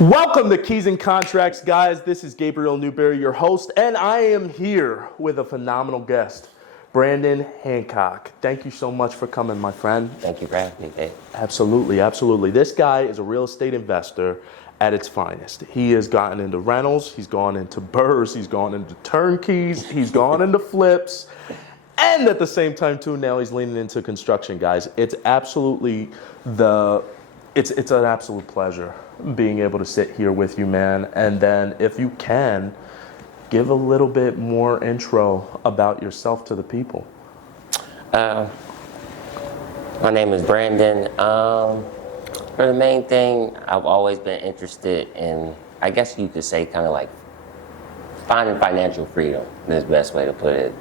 Welcome to Keys and Contracts, guys. This is Gabriel Newberry, your host, and I am here with a phenomenal guest, Brandon Hancock. Thank you so much for coming, my friend. Thank you for having me, Dave. Absolutely, absolutely. This guy is a real estate investor at its finest. He has gotten into rentals, he's gone into burrs, he's gone into turnkeys, he's gone into flips, and at the same time, too, now he's leaning into construction, guys. It's absolutely it's an absolute pleasure being able to sit here with you, man. And then if you can, give a little bit more intro about yourself to the people. My name is Brandon. For the main thing, I've always been interested in, I guess you could say, kind of like finding financial freedom. Is the best way to put it.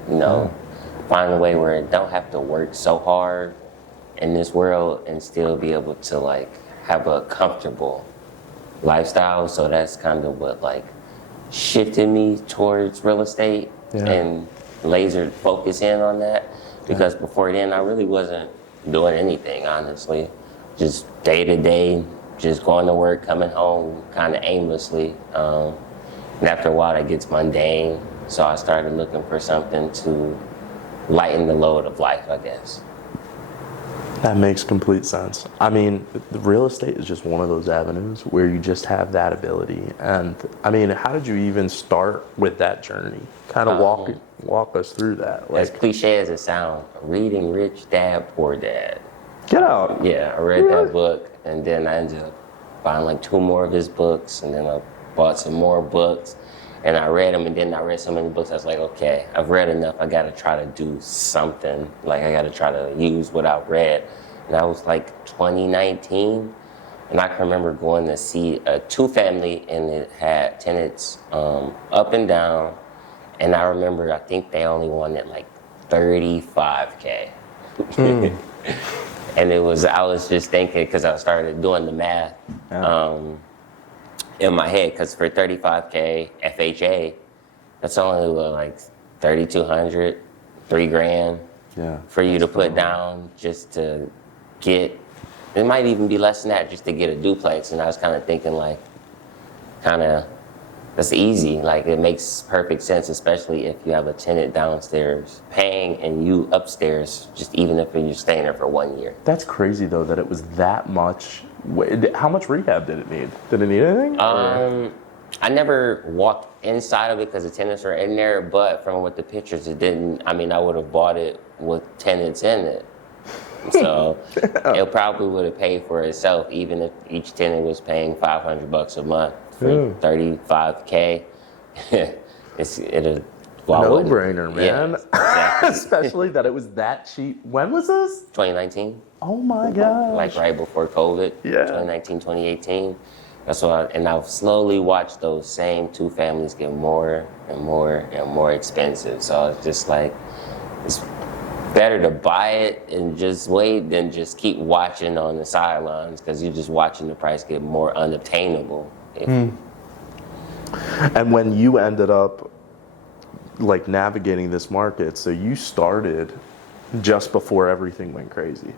Find a way where I don't have to work so hard in this world and still be able to like have a comfortable lifestyle. So that's kind of what like shifted me towards real estate and laser focus in on that. Because before then I really wasn't doing anything, honestly. Just day to day, just going to work, coming home kind of aimlessly. And after a while that gets mundane. So I started looking for something to lighten the load of life, I guess. That makes complete sense. I mean, the real estate is just one of those avenues where you just have that ability. And I mean, how did you even start with that journey? Kind of walk us through that. As cliche as it sounds, reading Rich Dad, Poor Dad. Get out. Yeah, I read that book, and then I ended up buying like 2 more of his books, and then I bought some more books, and I read them, and then I read so many books, I was like, okay, I've read enough, I gotta try to do something, like I gotta try to use what I've read. And that was like 2019, and I can remember going to see a 2-family, and it had tenants up and down, and I remember, I think they only wanted like $35K. And I was just thinking, because I started doing the math in my head, because for $35K FHA, that's only like $3,200, $3,000 for you to put down just to get, it might even be less than that just to get a duplex. And I was kind of thinking like, that's easy. Like it makes perfect sense, especially if you have a tenant downstairs paying and you upstairs, just even if you're staying there for 1 year. That's crazy though, that it was that much. How much rehab did it need? Did it need anything? I never walked inside of it because the tenants were in there, but from what the pictures, it didn't, I mean, I would have bought it with tenants in it. So it probably would have paid for itself, even if each tenant was paying $500 a month for $35K. It'll no-brainer, man. Yeah, exactly. Especially that it was that cheap. When was this? 2019. Oh my gosh. Like right before COVID. Yeah. 2019, 2018. That's what and I've slowly watched those same 2 families get more and more and more expensive. So it's just like, it's better to buy it and just wait than just keep watching on the sidelines, because you're just watching the price get more unobtainable. And when you ended up like navigating this market, so you started just before everything went crazy.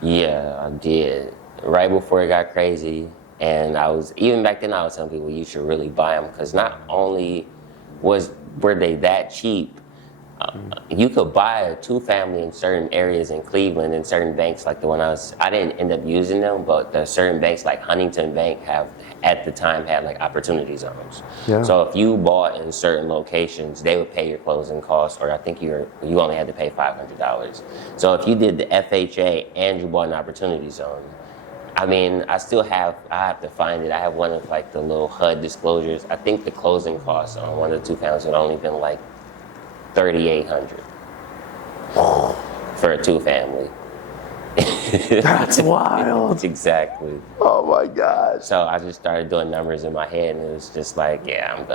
Yeah, I did. Right before it got crazy. And even back then I was telling people you should really buy them, because not only were they that cheap, you could buy a 2-family in certain areas in Cleveland in certain banks, like the one I didn't end up using them, but the certain banks like Huntington Bank at the time had like opportunity zones. Yeah. So if you bought in certain locations, they would pay your closing costs, or I think you only had to pay $500. So if you did the FHA and you bought an opportunity zone, I mean, I have to find it. I have one of like the little HUD disclosures. I think the closing costs on one of the 2-families would only been like $3,800 for a 2-family. That's wild. Exactly. Oh my gosh. So I just started doing numbers in my head, and it was just like, yeah, I'm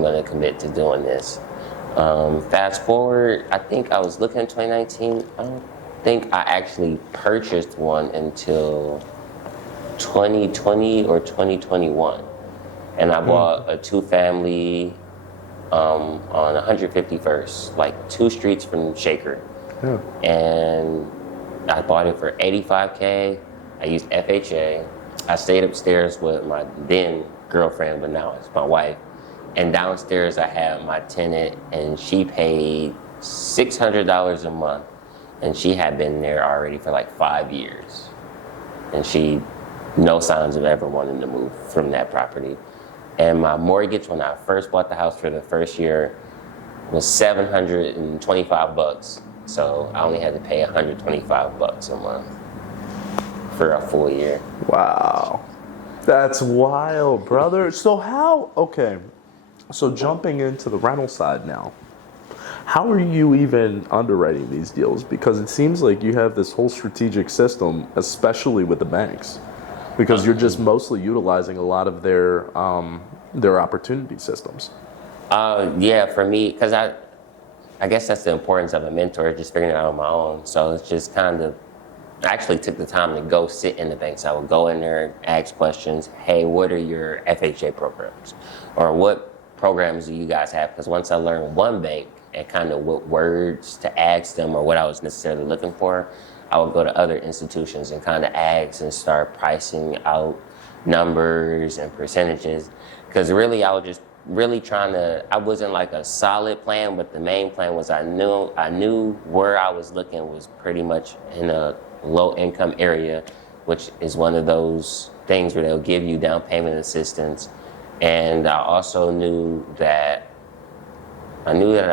gonna commit to doing this. Fast forward, I think I was looking at 2019. I don't think I actually purchased one until 2020 or 2021, and I bought a 2-family on 151st, like 2 streets from Shaker. Yeah. And I bought it for $85K. I used FHA. I stayed upstairs with my then girlfriend, but now it's my wife. And downstairs I had my tenant, and she paid $600 a month, and she had been there already for like 5 years. And she, no signs of ever wanting to move from that property. And my mortgage when I first bought the house for the first year was $725. So I only had to pay $125 a month for a full year. Wow. That's wild, brother. So jumping into the rental side now, how are you even underwriting these deals? Because it seems like you have this whole strategic system, especially with the banks, because you're just mostly utilizing a lot of their opportunity systems. Yeah, for me, because I guess that's the importance of a mentor, just figuring it out on my own. So it's just kind of, I actually took the time to go sit in the banks. I would go in there, ask questions. Hey, what are your FHA programs? Or what programs do you guys have? Because once I learned one bank and kind of what words to ask them or what I was necessarily looking for, I would go to other institutions and kind of ask and start pricing out numbers and percentages. Because really, I was just really trying to, I wasn't like a solid plan, but the main plan was I knew where I was looking was pretty much in a low income area, which is one of those things where they'll give you down payment assistance. And I also knew that I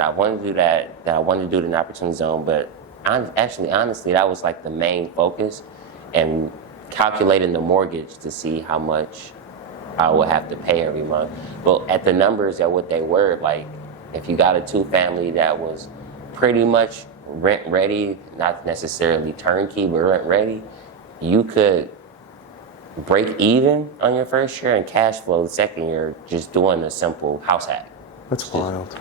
wanted to do that I wanted to do it in the opportunity zone, but honestly, that was like the main focus, and calculating the mortgage to see how much I would have to pay every month. But at the numbers at what they were, like if you got a 2-family that was pretty much rent ready, not necessarily turnkey, but rent ready, you could break even on your first year and cash flow the second year just doing a simple house hack. That's wild.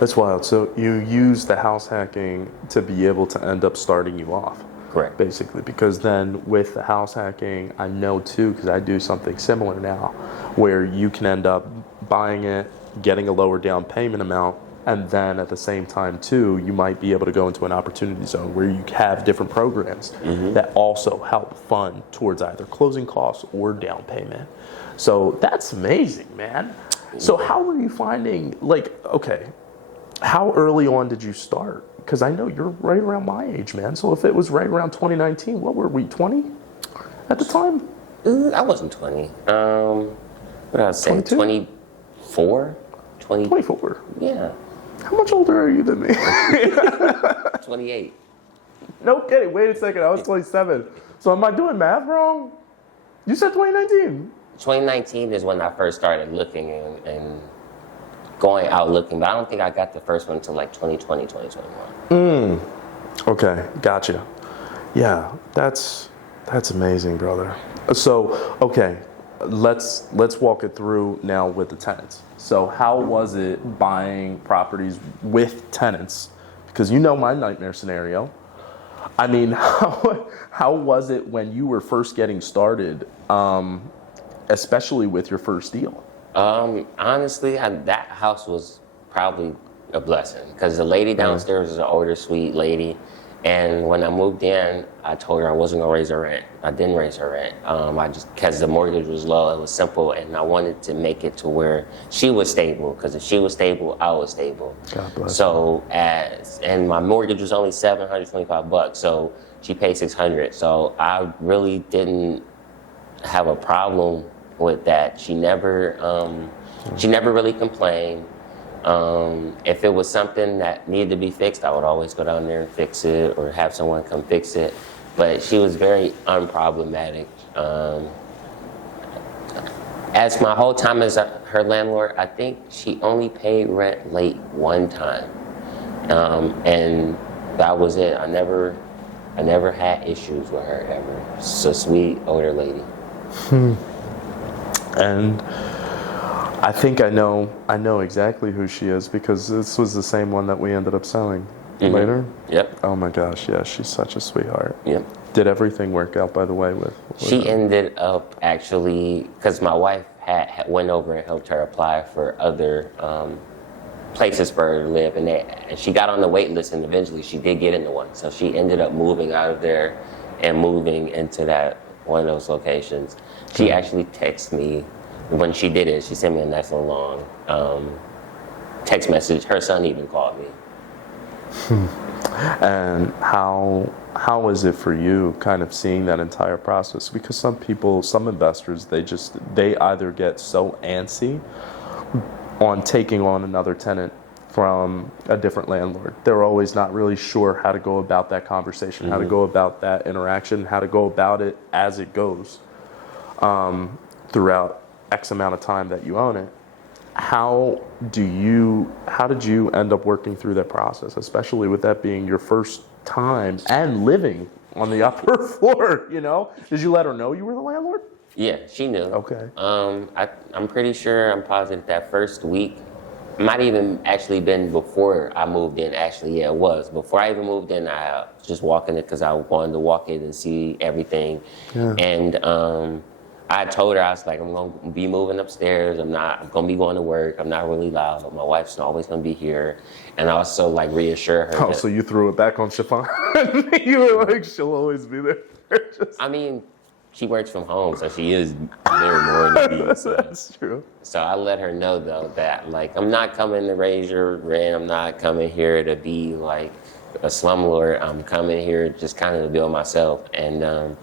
That's wild. So you use the house hacking to be able to end up starting you off. Correct. Basically, because then with the house hacking, I know too, because I do something similar now, where you can end up buying it, getting a lower down payment amount, and then at the same time too, you might be able to go into an opportunity zone where you have different programs that also help fund towards either closing costs or down payment. So that's amazing, man. So how were you finding, how early on did you start? Because I know you're right around my age, man. So if it was right around 2019, what were we, 20 at the time? I wasn't 20. What did I say? 22? 24? 24. Yeah. How much older are you than me? 28. No kidding. Wait a second. I was 27. So am I doing math wrong? You said 2019. 2019 is when I first started looking and going out looking, but I don't think I got the first one until like 2020, 2021. Okay, gotcha. Yeah, that's amazing, brother. So, okay, let's walk it through now with the tenants. So how was it buying properties with tenants? Because you know my nightmare scenario. I mean, how was it when you were first getting started, especially with your first deal? Honestly, that house was probably a blessing because the lady downstairs is an older, sweet lady. And when I moved in, I told her I wasn't gonna raise her rent. I didn't raise her rent. Because the mortgage was low, it was simple, and I wanted to make it to where she was stable. Because if she was stable, I was stable. God bless. So and my mortgage was only $725, so she paid $600. So I really didn't have a problem with that. She never really complained. If it was something that needed to be fixed, I would always go down there and fix it or have someone come fix it. But she was very unproblematic. As my whole time as her landlord, I think she only paid rent late one time. And that was it. I never had issues with her ever. She's a sweet older lady. And I think I know exactly who she is because this was the same one that we ended up selling later. Yep. Oh my gosh, yeah, she's such a sweetheart. Yep. Did everything work out, by the way, with She her? ended up actually, because my wife had went over and helped her apply for other places for her to live, and she got on the wait list, and eventually she did get into one. So she ended up moving out of there and moving into that one of those locations. She actually texted me when she did it, she sent me a nice little long text message. Her son even called me. And how is it for you kind of seeing that entire process? Because some investors, they either get so antsy on taking on another tenant from a different landlord. They're always not really sure how to go about that conversation, how to go about that interaction, how to go about it as it goes throughout X amount of time that you own it. How did you end up working through that process, especially with that being your first time and living on the upper floor, you know? Did you let her know you were the landlord? Yeah, she knew. Okay. I'm pretty sure, I'm positive that first week, might even actually been before I moved in. Actually, yeah, it was. Before I even moved in, I was just walking it because I wanted to walk in and see everything. Yeah. And I told her, I was like, I'm going to be moving upstairs. I'm going to be going to work. I'm not really loud, but my wife's always going to be here. And I also like reassure her. Oh, so you threw it back on Chiffon? You were like, she'll always be there. I mean, she works from home, so she is there more than me. So. That's true. So I let her know, though, that, like, I'm not coming to raise your rent. I'm not coming here to be, like, a slumlord. I'm coming here just kind of to build myself. And I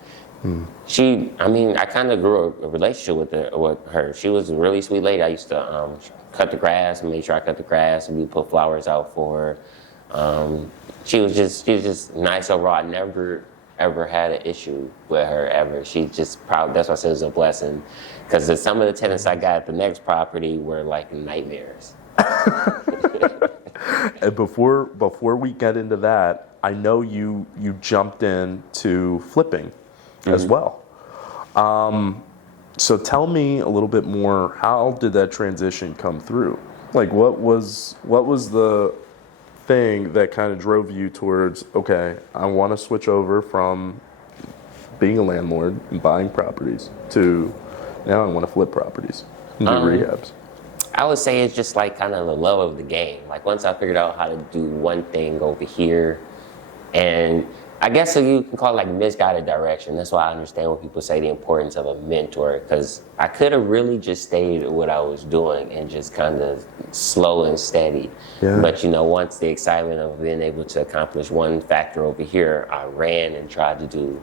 kind of grew a relationship with her. She was a really sweet lady. I used to cut the grass, make sure I cut the grass, and we put flowers out for her. She was just nice overall. I never ever had an issue with her ever. She just probably, that's why I said it was a blessing, because some of the tenants I got at the next property were like nightmares. And before we get into that, I know you jumped into flipping as well. So tell me a little bit more. How did that transition come through? Like, what was the thing that kind of drove you towards, okay, I want to switch over from being a landlord and buying properties to now I want to flip properties and do rehabs? I would say it's just like kind of the love of the game. Like once I figured out how to do one thing over here, and I guess you can call it like misguided direction. That's why I understand when people say the importance of a mentor, because I could have really just stayed at what I was doing and just kind of slow and steady. Yeah. But once the excitement of being able to accomplish one factor over here, I ran and tried to do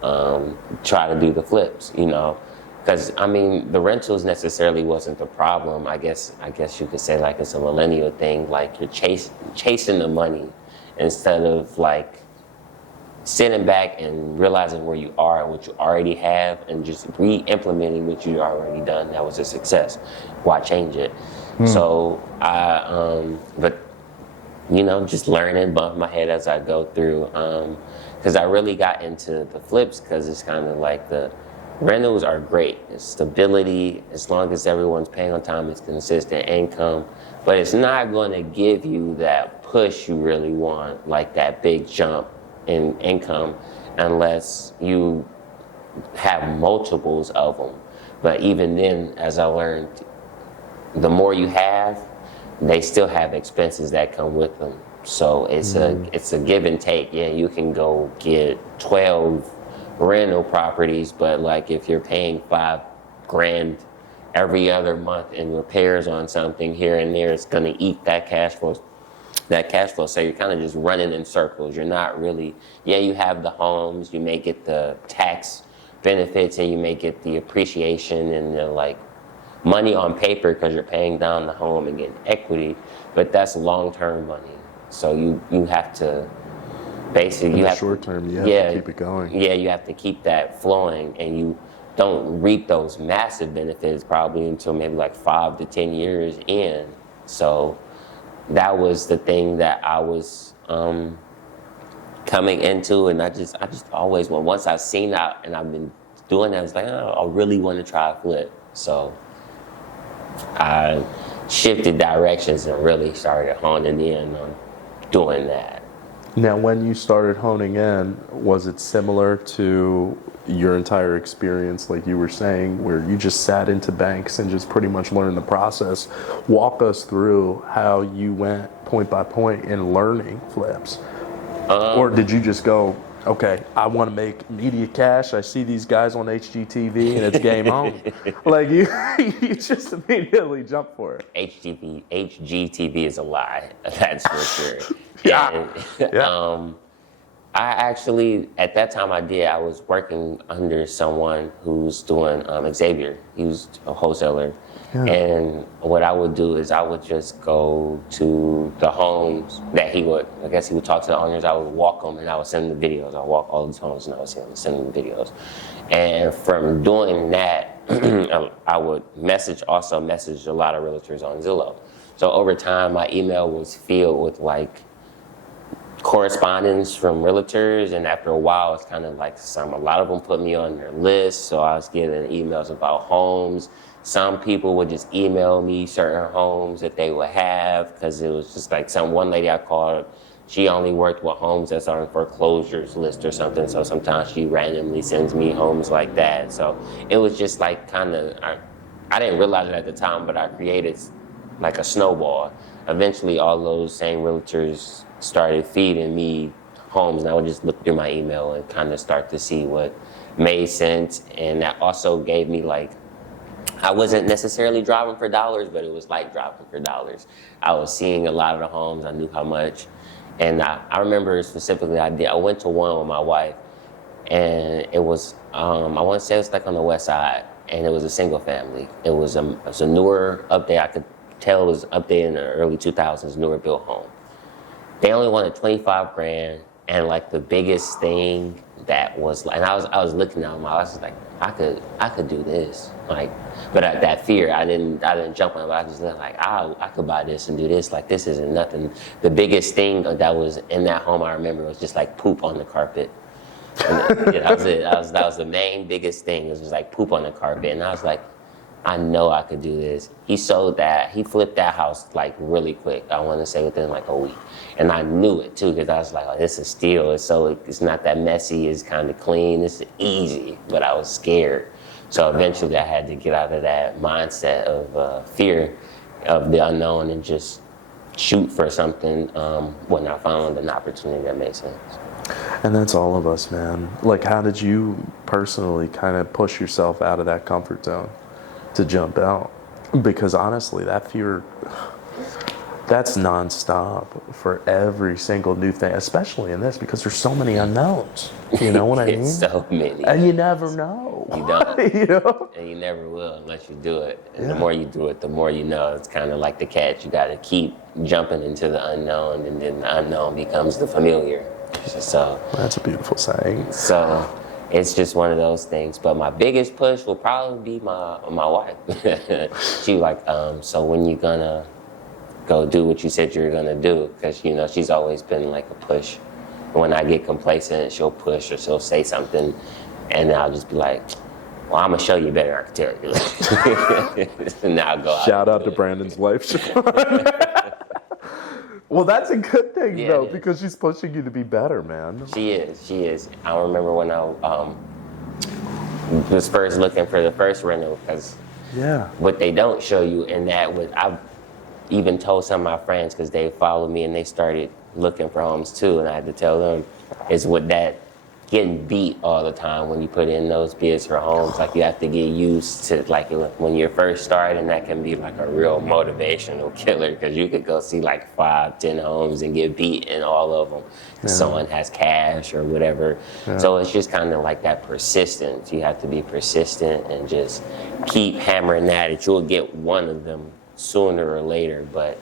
the flips. Because the rentals necessarily wasn't the problem. I guess you could say like it's a millennial thing. Like you're chasing the money instead of like sitting back and realizing where you are and what you already have and just re-implementing what you already done. That was a success. Why change it? So just learning, bump my head as I go through. Because I really got into the flips because it's kind of like the rentals are great. It's stability, as long as everyone's paying on time, it's consistent income. But it's not going to give you that push you really want, like that big jump in income, unless you have multiples of them. But even then, as I learned, the more you have, they still have expenses that come with them. So it's a give and take. Yeah, you can go get 12 rental properties, but like if you're paying $5,000 every other month in repairs on something here and there, it's going to eat that cash flow. So you're kind of just running in circles. You're not really, you have the homes, you may get the tax benefits and you may get the appreciation and like money on paper because you're paying down the home and getting equity, but that's long-term money. So you have to basically, you have short term, you have to keep it going. Yeah, you have to keep that flowing, and you don't reap those massive benefits probably until maybe like 5 to 10 years in. So that was the thing that I was coming into, and I just always went. Once I've seen that and I've been doing that, I was like, I really want to try a flip. So I shifted directions and really started honing in on doing that. Now, when you started honing in, was it similar to your entire experience, like you were saying, where you just sat into banks and just pretty much learned the process? Walk us through how you went point by point in learning flips. Or did you just go, Okay, I want to make media cash. I see these guys on HGTV, and it's game on. Like you, you just immediately jump for it. HGTV is a lie. That's for sure. Yeah. And, Yeah. I actually, at that time I was working under someone who's doing Xavier. He was a wholesaler. Yeah. And what I would do is I would just go to the homes that he would talk to the owners. I would walk them and I would send them the videos. I would walk all these homes and I would send them the videos. And from doing that, I would message a lot of realtors on Zillow. So over time, my email was filled with like correspondence from realtors, and after a while it's kind of like a lot of them put me on their list, so I was getting emails about homes. Some people would just email me certain homes that they would have, because it was just like one lady I called, she only worked with homes that's on foreclosures list or something, so sometimes she randomly sends me homes like that. So it was just like kind of, I didn't realize it at the time, but I created like a snowball. Eventually all those same realtors started feeding me homes, and I would just look through my email and kind of start to see what made sense. And that also gave me I wasn't necessarily driving for dollars, but it was like driving for dollars. I was seeing a lot of the homes, I knew how much. And I remember specifically I went to one with my wife, and it was, I want to say it was like on the west side, and it was a single family. It was a newer update. I could tell it was updated in the early 2000s, newer built home. They only wanted 25 grand, and like the biggest thing that was, and I was looking at them, I was like, I could do this. But that fear, I didn't jump on it, but I just like, I could buy this and do this. Like, this isn't nothing. The biggest thing that was in that home, I remember, was just like poop on the carpet. And that was it. That was the main biggest thing. It was just like poop on the carpet. And I was like, I know I could do this. He flipped that house like really quick. I want to say within like a week. And I knew it too, because I was like, oh, this is steel. It's not that messy. It's kind of clean. It's easy. But I was scared. So eventually I had to get out of that mindset of fear of the unknown and just shoot for something when I found an opportunity that made sense. And that's all of us, man. Like, how did you personally kind of push yourself out of that comfort zone to jump out? Because honestly, that fear, that's nonstop for every single new thing, especially in this, because there's so many unknowns. You know what I mean? So many. And you never know. You don't. You know? And you never will unless you do it. And Yeah. the more you do it, the more you know. It's kind of like the catch. You got to keep jumping into the unknown, and then the unknown becomes the familiar. So That's a beautiful saying. So it's just one of those things. But my biggest push will probably be my wife. She like, so when you gonna go do what you said you were gonna do? Because she's always been like a push. When I get complacent, she'll push or she'll say something, and I'll just be like, well, I'm gonna show you better, I can tell you. And now I'll go out. Shout out to Brandon's wife. Well, that's a good thing, Yeah, though, it is. because she's pushing you to be better, man. She is. I remember when I was first looking for the first rental, because Yeah. what they don't show you in that, I've even told some of my friends, because they followed me and they started looking for homes too, and I had to tell them, is with that getting beat all the time when you put in those bids for homes. Like, you have to get used to, like, when you're first starting, that can be like a real motivational killer, because you could go see like 5-10 homes and get beat in all of them. Yeah. Someone has cash or whatever. Yeah. So it's just kind of like that persistence. You have to be persistent and just keep hammering that. You'll get one of them sooner or later, but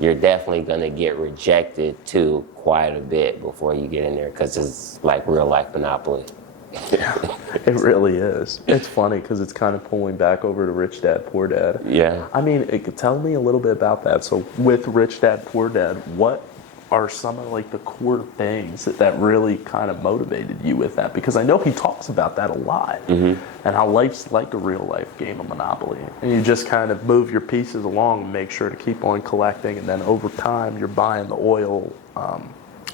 you're definitely going to get rejected too quite a bit before you get in there, because it's like real life Monopoly. It really is. It's funny because it's kind of pulling back over to Rich Dad, Poor Dad. Yeah. I mean, tell me a little bit about that. So with Rich Dad, Poor Dad, what are some of like the core things that really kind of motivated you with that? Because I know he talks about that a lot, and how life's like a real life game of Monopoly, and you just kind of move your pieces along and make sure to keep on collecting, and then over time you're buying the oil,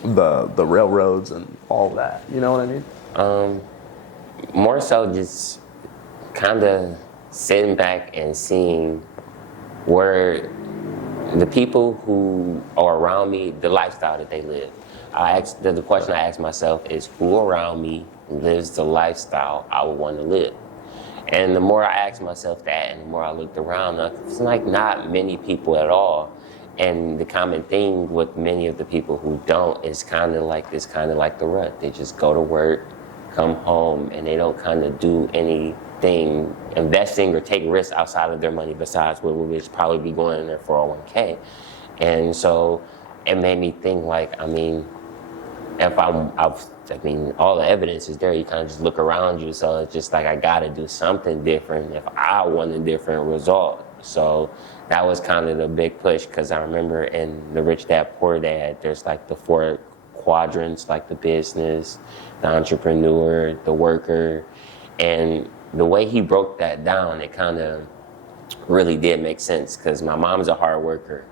the railroads and all that. You know what I mean? More so just kind of sitting back and seeing where the people who are around me, the lifestyle that they live. The question I ask myself is, who around me lives the lifestyle I would want to live? And the more I asked myself that, and the more I looked around, it's like not many people at all. And the common thing with many of the people who don't is kind of like the rut. They just go to work, come home, and they don't kind of do anything, investing or take risks outside of their money besides what would probably be going in their 401k. And so it made me think, like, I mean, all the evidence is there. You kind of just look around you. So it's just like, I got to do something different if I want a different result. So that was kind of the big push, because I remember in the Rich Dad Poor Dad, there's like the 4 quadrants, like the business, the entrepreneur, the worker. And the way he broke that down, it kind of really did make sense, because my mom's a hard worker.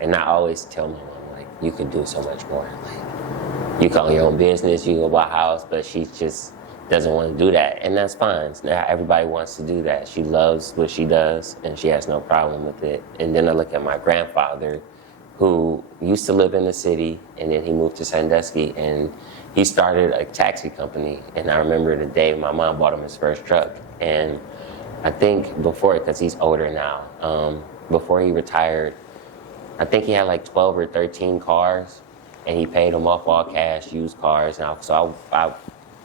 And I always tell my mom, like, you could do so much more. Like, you can own your own business, you can go buy a house, but she just doesn't want to do that. And that's fine. Not everybody wants to do that. She loves what she does, and she has no problem with it. And then I look at my grandfather, who used to live in the city, and then he moved to Sandusky, and he started a taxi company. And I remember the day my mom bought him his first truck. And I think before, because he's older now, before he retired, I think he had like 12 or 13 cars, and he paid them off all cash, used cars. And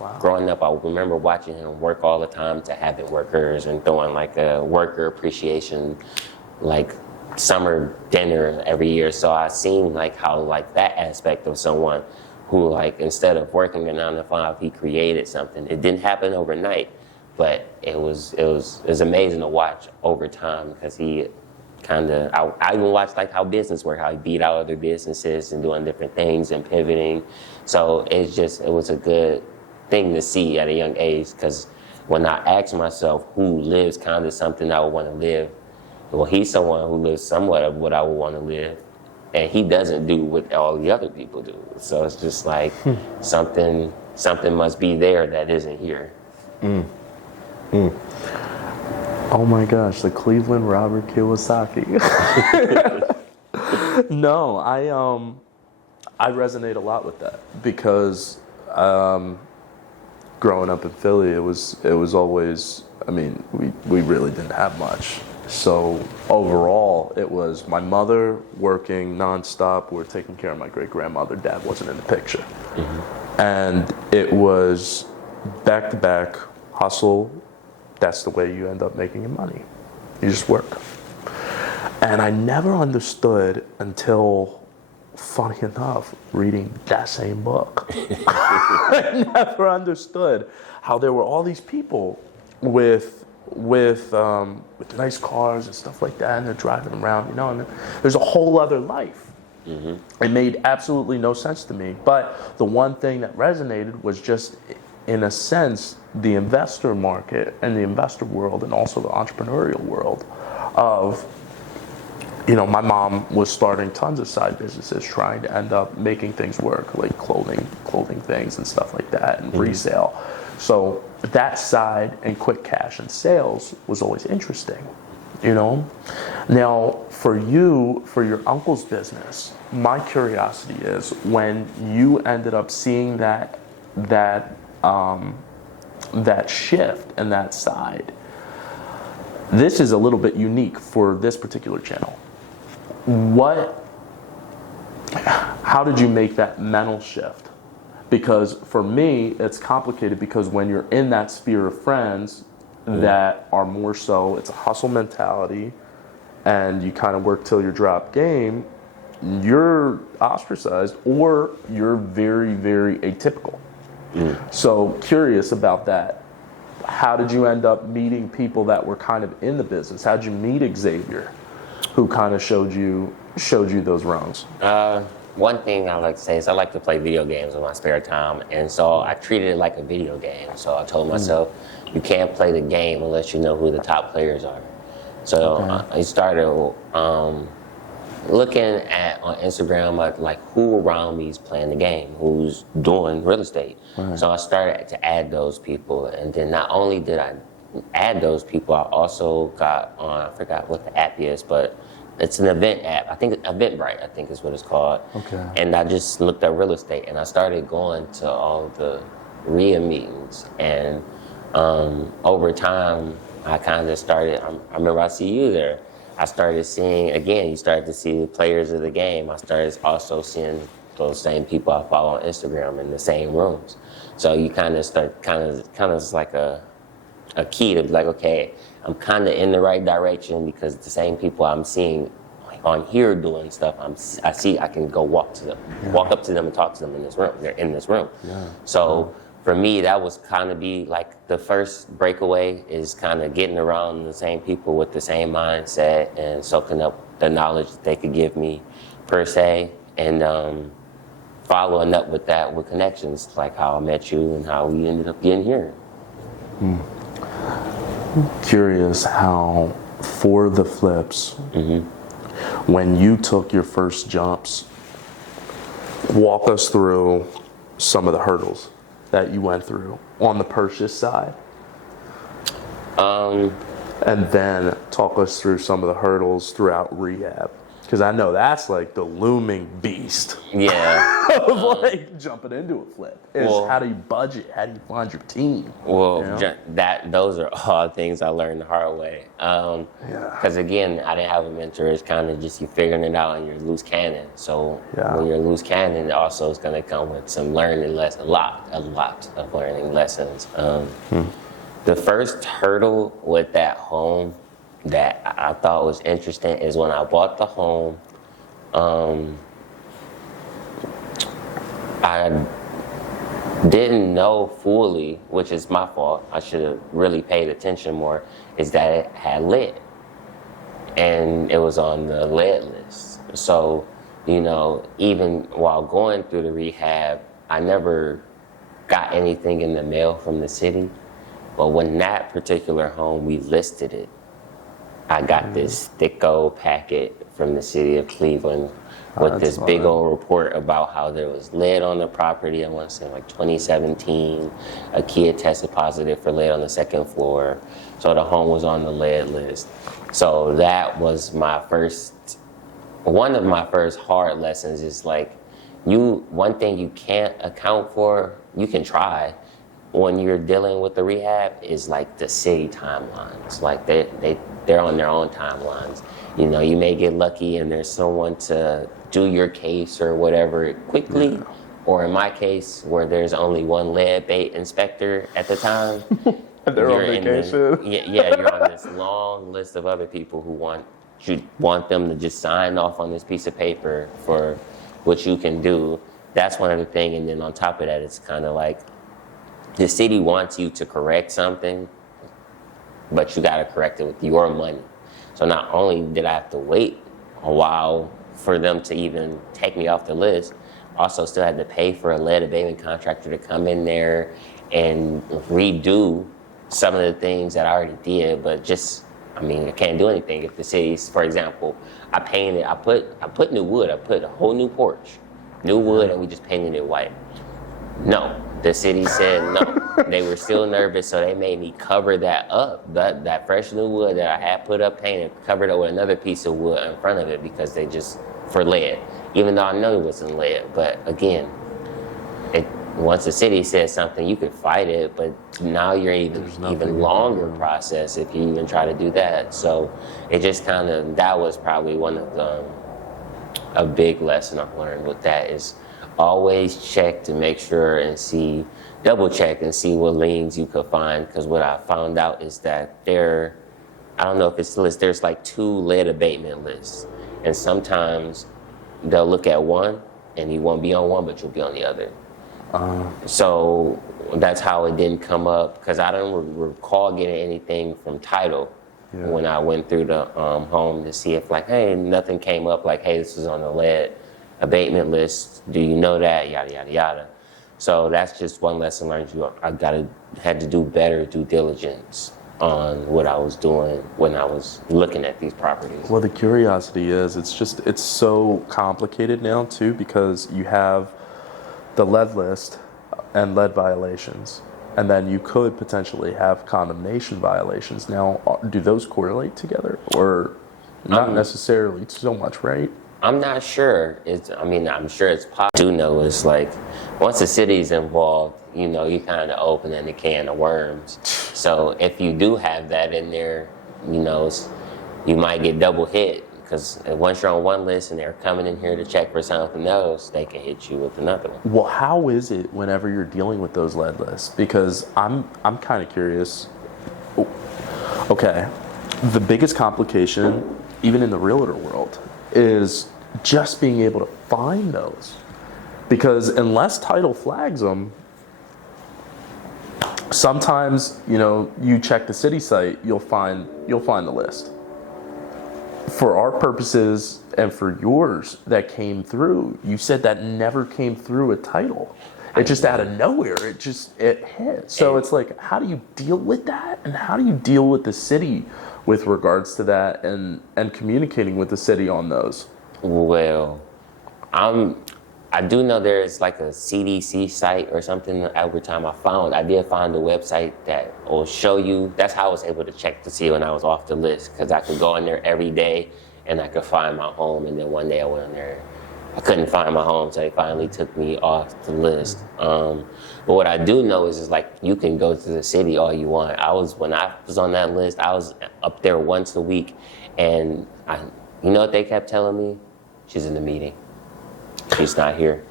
Wow. Growing up, I remember watching him work all the time to Habit Workers and throwing like a worker appreciation, like summer dinner every year. So I seen like how like that aspect of someone who, like, instead of working a 9 to 5, he created something. It didn't happen overnight, but it was amazing to watch over time, because he kind of, I even watched like how business work, how he beat out other businesses and doing different things and pivoting. So it was a good thing to see at a young age, because when I asked myself who lives kind of something I would want to live, well, he's someone who lives somewhat of what I would want to live, and he doesn't do what all the other people do. So it's just like something must be there that isn't here. Oh my gosh, the Cleveland Robert Kiyosaki. No, I resonate a lot with that, because growing up in Philly, it was always, I mean, we really didn't have much. So overall, it was my mother working nonstop. We were taking care of my great-grandmother. Dad wasn't in the picture. Mm-hmm. And it was back-to-back hustle. That's the way you end up making your money. You just work. And I never understood until, funny enough, reading that same book. I never understood how there were all these people with nice cars and stuff like that, and they're driving around, you know, and there's a whole other life. Mm-hmm. It made absolutely no sense to me. But the one thing that resonated was just, in a sense, the investor market and the investor world, and also the entrepreneurial world of, you know, my mom was starting tons of side businesses, trying to end up making things work, like clothing things and stuff like that, and resale. So that side and quick cash and sales was always interesting, you know? Now, for you, for your uncle's business, my curiosity is, when you ended up seeing that shift and that side, this is a little bit unique for this particular channel. How did you make that mental shift? Because for me, it's complicated, because when you're in that sphere of friends that are more so, it's a hustle mentality, and you kind of work till you drop game, you're ostracized, or you're very, very atypical. So curious about that. How did you end up meeting people that were kind of in the business? How did you meet Xavier, who kind of showed you those rungs? One thing I like to say is I like to play video games in my spare time, and so I treated it like a video game. So I told myself, you can't play the game unless you know who the top players are. So I started looking at on Instagram like who around me is playing the game, who's doing real estate. Right. So I started to add those people, and then not only did I add those people, I also got on, I forgot what the app is, but it's an event app. I think Eventbrite, I think is what it's called. Okay. And I just looked at real estate, and I started going to all the RIA meetings. And over time, I kind of started. I remember I see you there. I started seeing again. You started to see the players of the game. I started also seeing those same people I follow on Instagram in the same rooms. So you kind of start kind of like a key to be like, okay, I'm kind of in the right direction because the same people I'm seeing on here doing stuff, I can go walk up to them and talk to them in this room. They're in this room. Yeah. So for me, that was kind of be like the first breakaway is kind of getting around the same people with the same mindset and soaking up the knowledge that they could give me per se, and following up with that with connections, like how I met you and how we ended up getting here. Curious how for the flips, when you took your first jumps, walk us through some of the hurdles that you went through on the purchase side. And then talk us through some of the hurdles throughout rehab. Because I know that's like the looming beast. Yeah. Of like jumping into a flip. How do you budget? How do you find your team? Well, those are all things I learned the hard way. Because again, I didn't have a mentor. It's kind of just you figuring it out and you're loose cannon. So when you're loose cannon, it also is going to come with some learning lessons, a lot of learning lessons. The first hurdle with that home that I thought was interesting is when I bought the home, I didn't know fully, which is my fault, I should have really paid attention more, is that it had lead. And it was on the lead list. So, even while going through the rehab, I never got anything in the mail from the city. But when that particular home, we listed it, I got this thick old packet from the city of Cleveland with this big old report about how there was lead on the property. I want to say like 2017, a kid tested positive for lead on the second floor. So the home was on the lead list. So that was one of my first hard lessons is like, one thing you can't account for, you can try, when you're dealing with the rehab is like the city timelines. Like they're on their own timelines. You may get lucky and there's someone to do your case or whatever quickly. Or in my case, where there's only one lead bait inspector at the time. They're on vacation. You're on this long list of other people who want them to just sign off on this piece of paper for what you can do. That's one other thing. And then on top of that, it's kind of like, the city wants you to correct something, but you got to correct it with your money. So not only did I have to wait a while for them to even take me off the list, also still had to pay for a lead abatement contractor to come in there and redo some of the things that I already did. But I can't do anything if the city's, for example, I put new wood, I put a whole new porch, new wood, and we just painted it white. No. The city said no. They were still nervous, so they made me cover that up. That fresh new wood that I had put up, painted, covered it with another piece of wood in front of it because for lead. Even though I know it wasn't lead. But again, once the city says something, you could fight it, but now you're even longer process if you even try to do that. So it just that was probably one of a big lesson I've learned with that is always check to make sure and double check and see what liens you could find. Because what I found out is that I don't know if it's the list, there's like 2 lead abatement lists. And sometimes they'll look at one and you won't be on one, but you'll be on the other. So that's how it didn't come up, because I don't recall getting anything from title when I went through the home to see if nothing came up like, hey, this is on the lead abatement list. Do you know that? Yada, yada, yada. So that's just one lesson learned. I had to do better due diligence on what I was doing when I was looking at these properties. Well, the curiosity is, it's so complicated now too, because you have the lead list and lead violations, and then you could potentially have condemnation violations. Now, do those correlate together, or? Not necessarily so much, right? I'm not sure. I'm sure it's possible. I do know it's like, once the city's involved, you know, you kind of opening a can of worms. So if you do have that in there, you know, you might get double hit. Because once you're on one list and they're coming in here to check for something else, they can hit you with another one. Well, how is it whenever you're dealing with those lead lists? Because I'm kind of curious. Okay, the biggest complication, even in the realtor world, is just being able to find those. Because unless title flags them, sometimes, you know, you check the city site, you'll find the list. For our purposes and for yours that came through, you said that never came through a title. It just out of nowhere, it hit. So it's like, how do you deal with that? And how do you deal with the city with regards to that and communicating with the city on those? Well, I do know there's like a CDC site or something. Every time I did find a website that will show you. That's how I was able to check to see when I was off the list, because I could go in there every day and I could find my home. And then one day I went in there, I couldn't find my home, so they finally took me off the list. But what I do know is like, you can go to the city all you want. When I was on that list, I was up there once a week, and you know what they kept telling me? She's in the meeting. She's not here.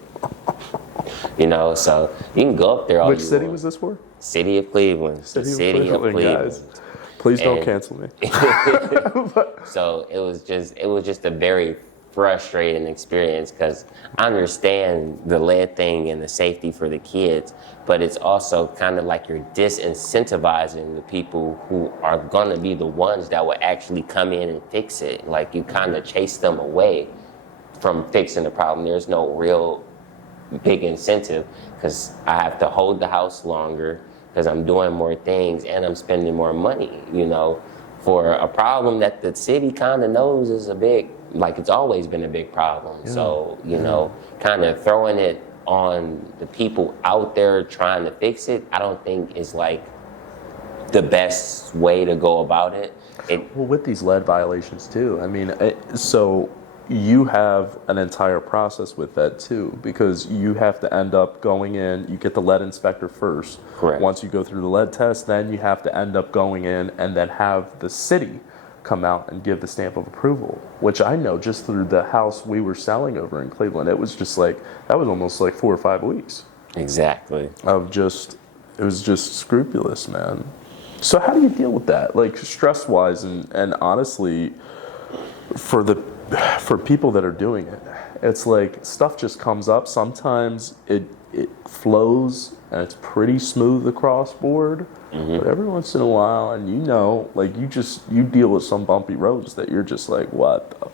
You know, so you can go up there all you want. Which city was this for? City of Cleveland. City of Cleveland. Guys, please don't cancel me. So it was just a very frustrating experience, because I understand the lead thing and the safety for the kids, but it's also kind of like you're disincentivizing the people who are going to be the ones that will actually come in and fix it. Like, you kind of chase them away from fixing the problem. There's no real big incentive, because I have to hold the house longer, because I'm doing more things and I'm spending more money, you know, for a problem that the city kind of knows is it's always been a big problem. Yeah. So, you know, kind of throwing it on the people out there trying to fix it, I don't think is like the best way to go about it. Well, with these lead violations too, I mean, so you have an entire process with that too, because you have to end up going in, you get the lead inspector first. Correct. Once you go through the lead test, then you have to end up going in and then have the city come out and give the stamp of approval, which I know just through the house we were selling over in Cleveland, it was just like, that was almost like 4 or 5 weeks. Exactly. It was just scrupulous, man. So how do you deal with that? Like, stress-wise and honestly, for people that are doing it, it's like stuff just comes up. Sometimes it flows and it's pretty smooth across board. Mm-hmm. But every once in a while, and you know, like you deal with some bumpy roads that you're just like, what the?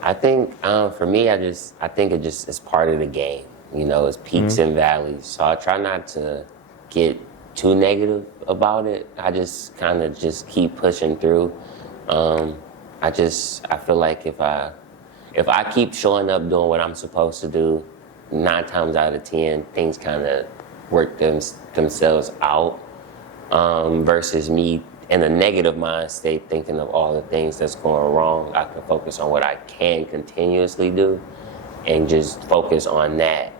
I think for me, I think it just is part of the game. You know, it's peaks and valleys. So I try not to get too negative about it. I just kind of just keep pushing through. I feel like if I keep showing up doing what I'm supposed to do, 9 times out of 10, things kind of work themselves out, versus me in a negative mind state thinking of all the things that's going wrong. I can focus on what I can continuously do and just focus on that.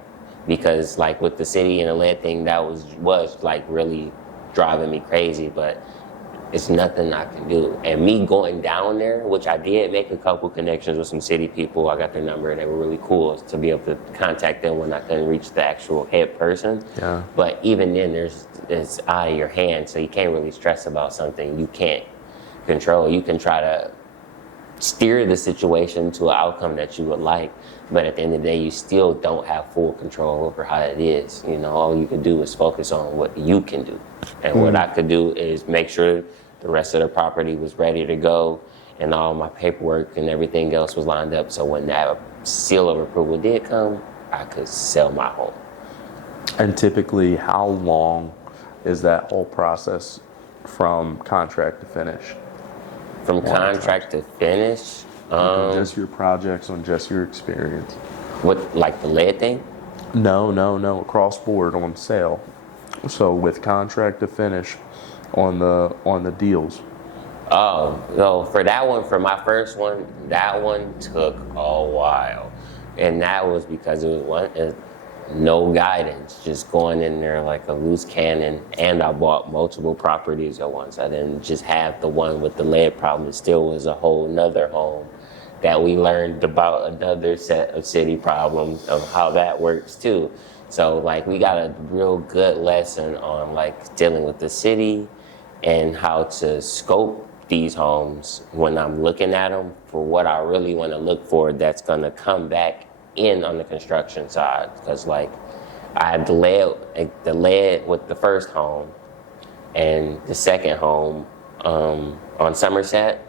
Because like with the city and the lead thing, that was like really driving me crazy, but it's nothing I can do. And me going down there, which I did make a couple connections with some city people. I got their number and they were really cool to be able to contact them when I couldn't reach the actual head person. Yeah. But even then, it's out of your hands, so you can't really stress about something you can't control. You can try to steer the situation to an outcome that you would like, but at the end of the day, you still don't have full control over how it is. You know, all you can do is focus on what you can do. And what I could do is make sure the rest of the property was ready to go and all my paperwork and everything else was lined up. So when that seal of approval did come, I could sell my home. And typically, how long is that whole process from contract to finish? From contract to finish? Just your projects, on just your experience. What, like the lead thing? No, across board on sale. So with contract to finish on the deals, Oh, no, for that one, for my first one, that one took a while. And that was because it was no guidance, just going in there like a loose cannon. And I bought multiple properties at once. I didn't just have the one with the lead problem. It still was a whole nother home that we learned about another set of city problems of how that works too. So like we got a real good lesson on like dealing with the city and how to scope these homes when I'm looking at them for what I really want to look for that's going to come back in on the construction side. Because like I had the lead with the first home and the second home on Somerset.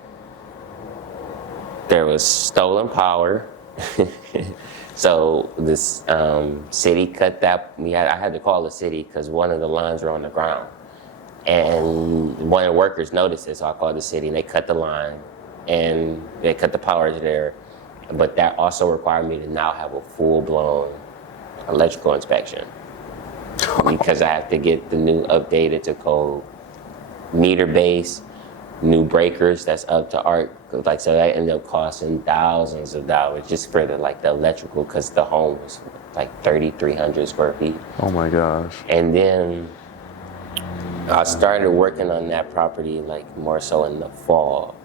There was stolen power. So this city cut that. I had to call the city because one of the lines were on the ground. And one of the workers noticed it, so I called the city and they cut the line and they cut the power there. But that also required me to now have a full-blown electrical inspection because I have to get the new updated to code meter base, new breakers that's up to ARC. Like, so that ended up costing thousands of dollars just for the electrical because the home was like 3,300 square feet. Oh my gosh. And then I started working on that property like more so in the fall.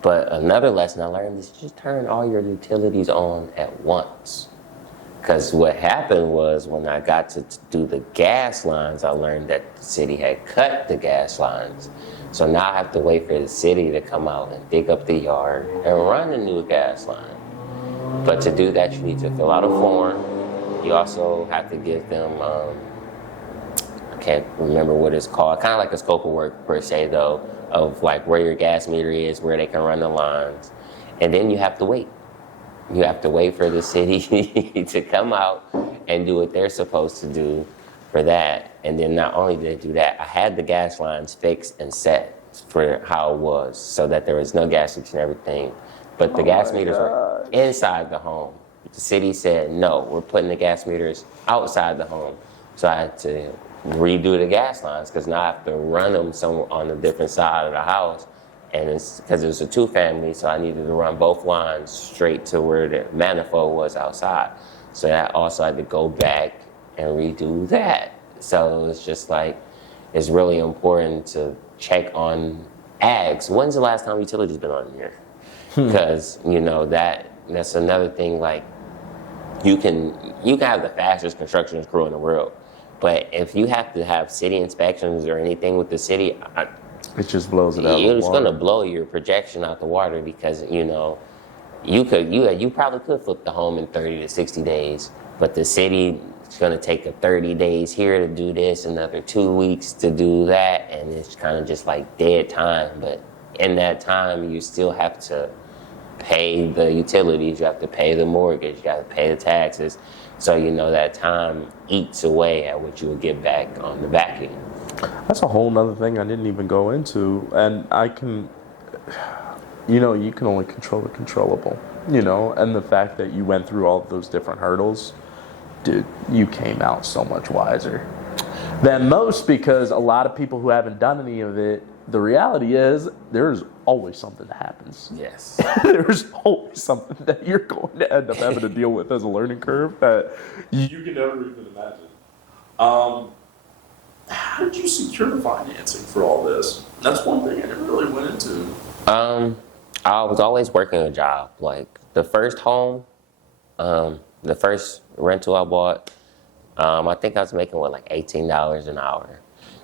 But another lesson I learned is just turn all your utilities on at once. Because what happened was when I got to do the gas lines, I learned that the city had cut the gas lines. So now I have to wait for the city to come out and dig up the yard and run a new gas line. But to do that, you need to fill out a form. You also have to give them I can't remember what it's called, kind of like a scope of work per se though, of like where your gas meter is, where they can run the lines. And then you have to wait. You have to wait for the city to come out and do what they're supposed to do for that. And then not only did they do that, I had the gas lines fixed and set for how it was so that there was no gas leaks and everything. But the gas meters were inside the home. The city said, no, we're putting the gas meters outside the home. So I had to redo the gas lines because now I have to run them somewhere on a different side of the house. And it's because it was a two-family, so I needed to run both lines straight to where the manifold was outside. So that also had to go back and redo that. So it's just like, it's really important to check on ags. When's the last time utilities been on here? Because, that's another thing, like, you can have the fastest construction crew in the world, but if you have to have city inspections or anything with the city, it just blows it out. It's going to blow your projection out the water because, you probably could flip the home in 30 to 60 days, but the city is going to take 30 days here to do this, another 2 weeks to do that, and it's kind of just like dead time. But in that time, you still have to pay the utilities, you have to pay the mortgage, you got to pay the taxes. So, that time eats away at what you would get back on the back end. That's a whole nother thing I didn't even go into. And I can, you can only control the controllable, and the fact that you went through all of those different hurdles, dude, you came out so much wiser than most because a lot of people who haven't done any of it, the reality is there's always something that happens. Yes. There's always something that you're going to end up having to deal with as a learning curve that you can never even imagine. How did you secure the financing for all this? That's one thing I never really went into. I was always working a job. Like the first home, the first rental I bought, I think I was making like $18 an hour.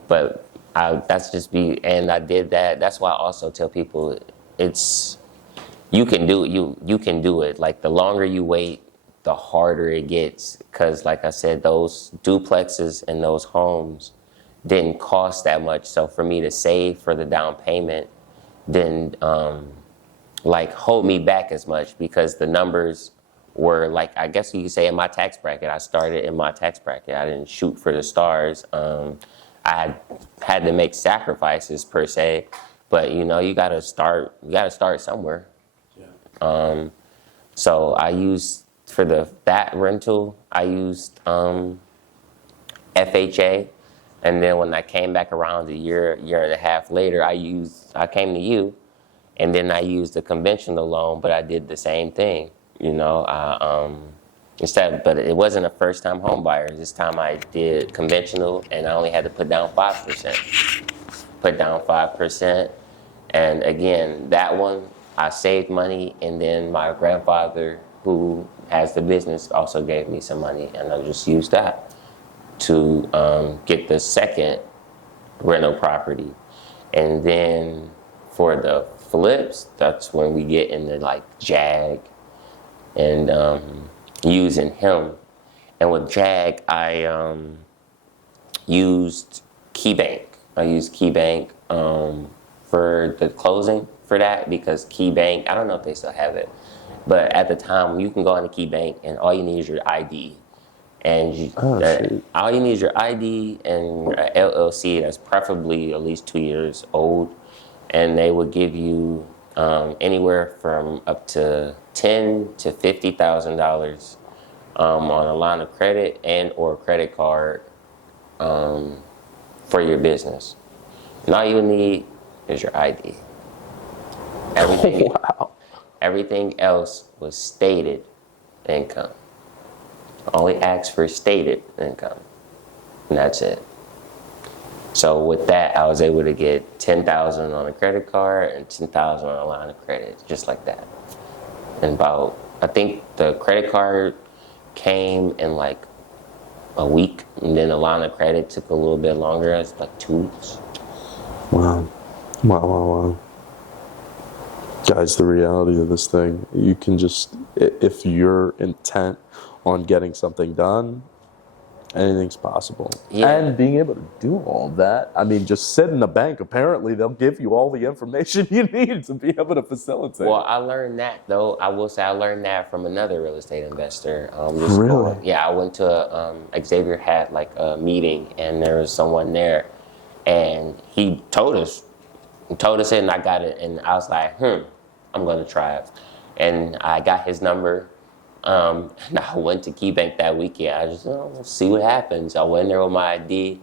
But and I did that. That's why I also tell people you can do it. You can do it. Like the longer you wait, the harder it gets. Because like I said, those duplexes and those homes didn't cost that much. So for me to save for the down payment didn't hold me back as much because the numbers were like, I guess you could say in my tax bracket. I started in my tax bracket. I didn't shoot for the stars. I had to make sacrifices per se, but you gotta start somewhere. Yeah. So I used for that rental, I used FHA, and then when I came back around a year and a half later, I came to you And then I used a conventional loan, but I did the same thing. But it wasn't a first-time home buyer. This time I did conventional, and I only had to put down 5%. Put down 5%, and again, that one I saved money, and then my grandfather, who has the business, also gave me some money, and I just used that to get the second rental property. And then for the flips, that's when we get into like Jag and using him. And with Jag, I used KeyBank. I used KeyBank for the closing for that, because KeyBank, I don't know if they still have it, but at the time you can go into KeyBank and all you need is your ID. And all you need is your ID and an LLC that's preferably at least 2 years old, and they would give you anywhere from up to $10,000 to $50,000 on a line of credit and or credit card for your business. And all you need is your ID. Everything else was stated income. Only asked for stated income, and that's it. So with that, I was able to get $10,000 on a credit card and $10,000 on a line of credit, just like that. And I think the credit card came in like a week, and then the line of credit took a little bit longer. It's like 2 weeks. Wow. Guys, the reality of this thing, you can just, if you're intent on getting something done, anything's possible. Yeah. And being able to do all that, I mean, just sit in a bank, apparently they'll give you all the information you need to be able to facilitate. Well, I learned that, though. I will say I learned that from another real estate investor. Really? I went to Xavier had like a meeting, and there was someone there, and he told us it, and I got it, and I was like, I'm going to try it. And I got his number. And I went to KeyBank that weekend. I just, let's see what happens. I went there with my ID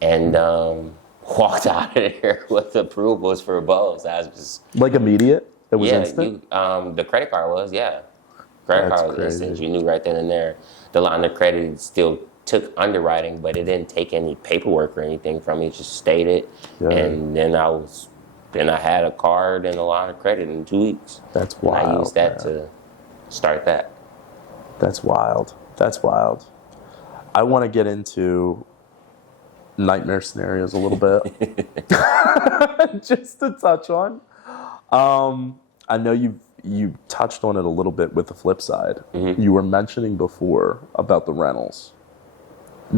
and walked out of there with approvals for both. I was just... Like immediate? It was instant? The credit card was, yeah. Credit That's card was crazy. instant. You knew right then and there. The line of credit still took underwriting, but it didn't take any paperwork or anything from me. It just stated. Yeah. And then I had a card and a line of credit in 2 weeks. That's wild. And I used that to start that. That's wild. I want to get into nightmare scenarios a little bit. Just to touch on. I know you touched on it a little bit with the flip side. Mm-hmm. You were mentioning before about the rentals.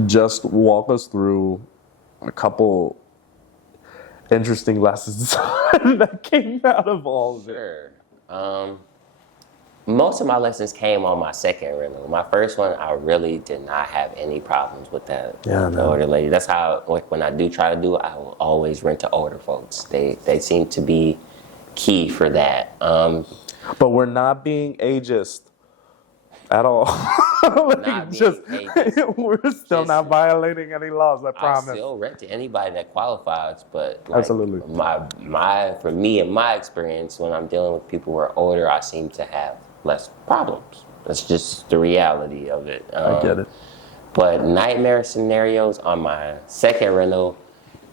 Just walk us through a couple interesting lessons that came out of all of it. Sure. Most of my lessons came on my second rental. My first one, I really did not have any problems with that. Yeah, the older lady. That's how, like, when I do try to do it, I will always rent to older folks. They seem to be key for that. But we're not being ageist at all. We're still not violating any laws, I promise. I still rent to anybody that qualifies, but absolutely. For me and my experience, when I'm dealing with people who are older, I seem to have less problems. That's just the reality of it. I get it. But nightmare scenarios on my second rental,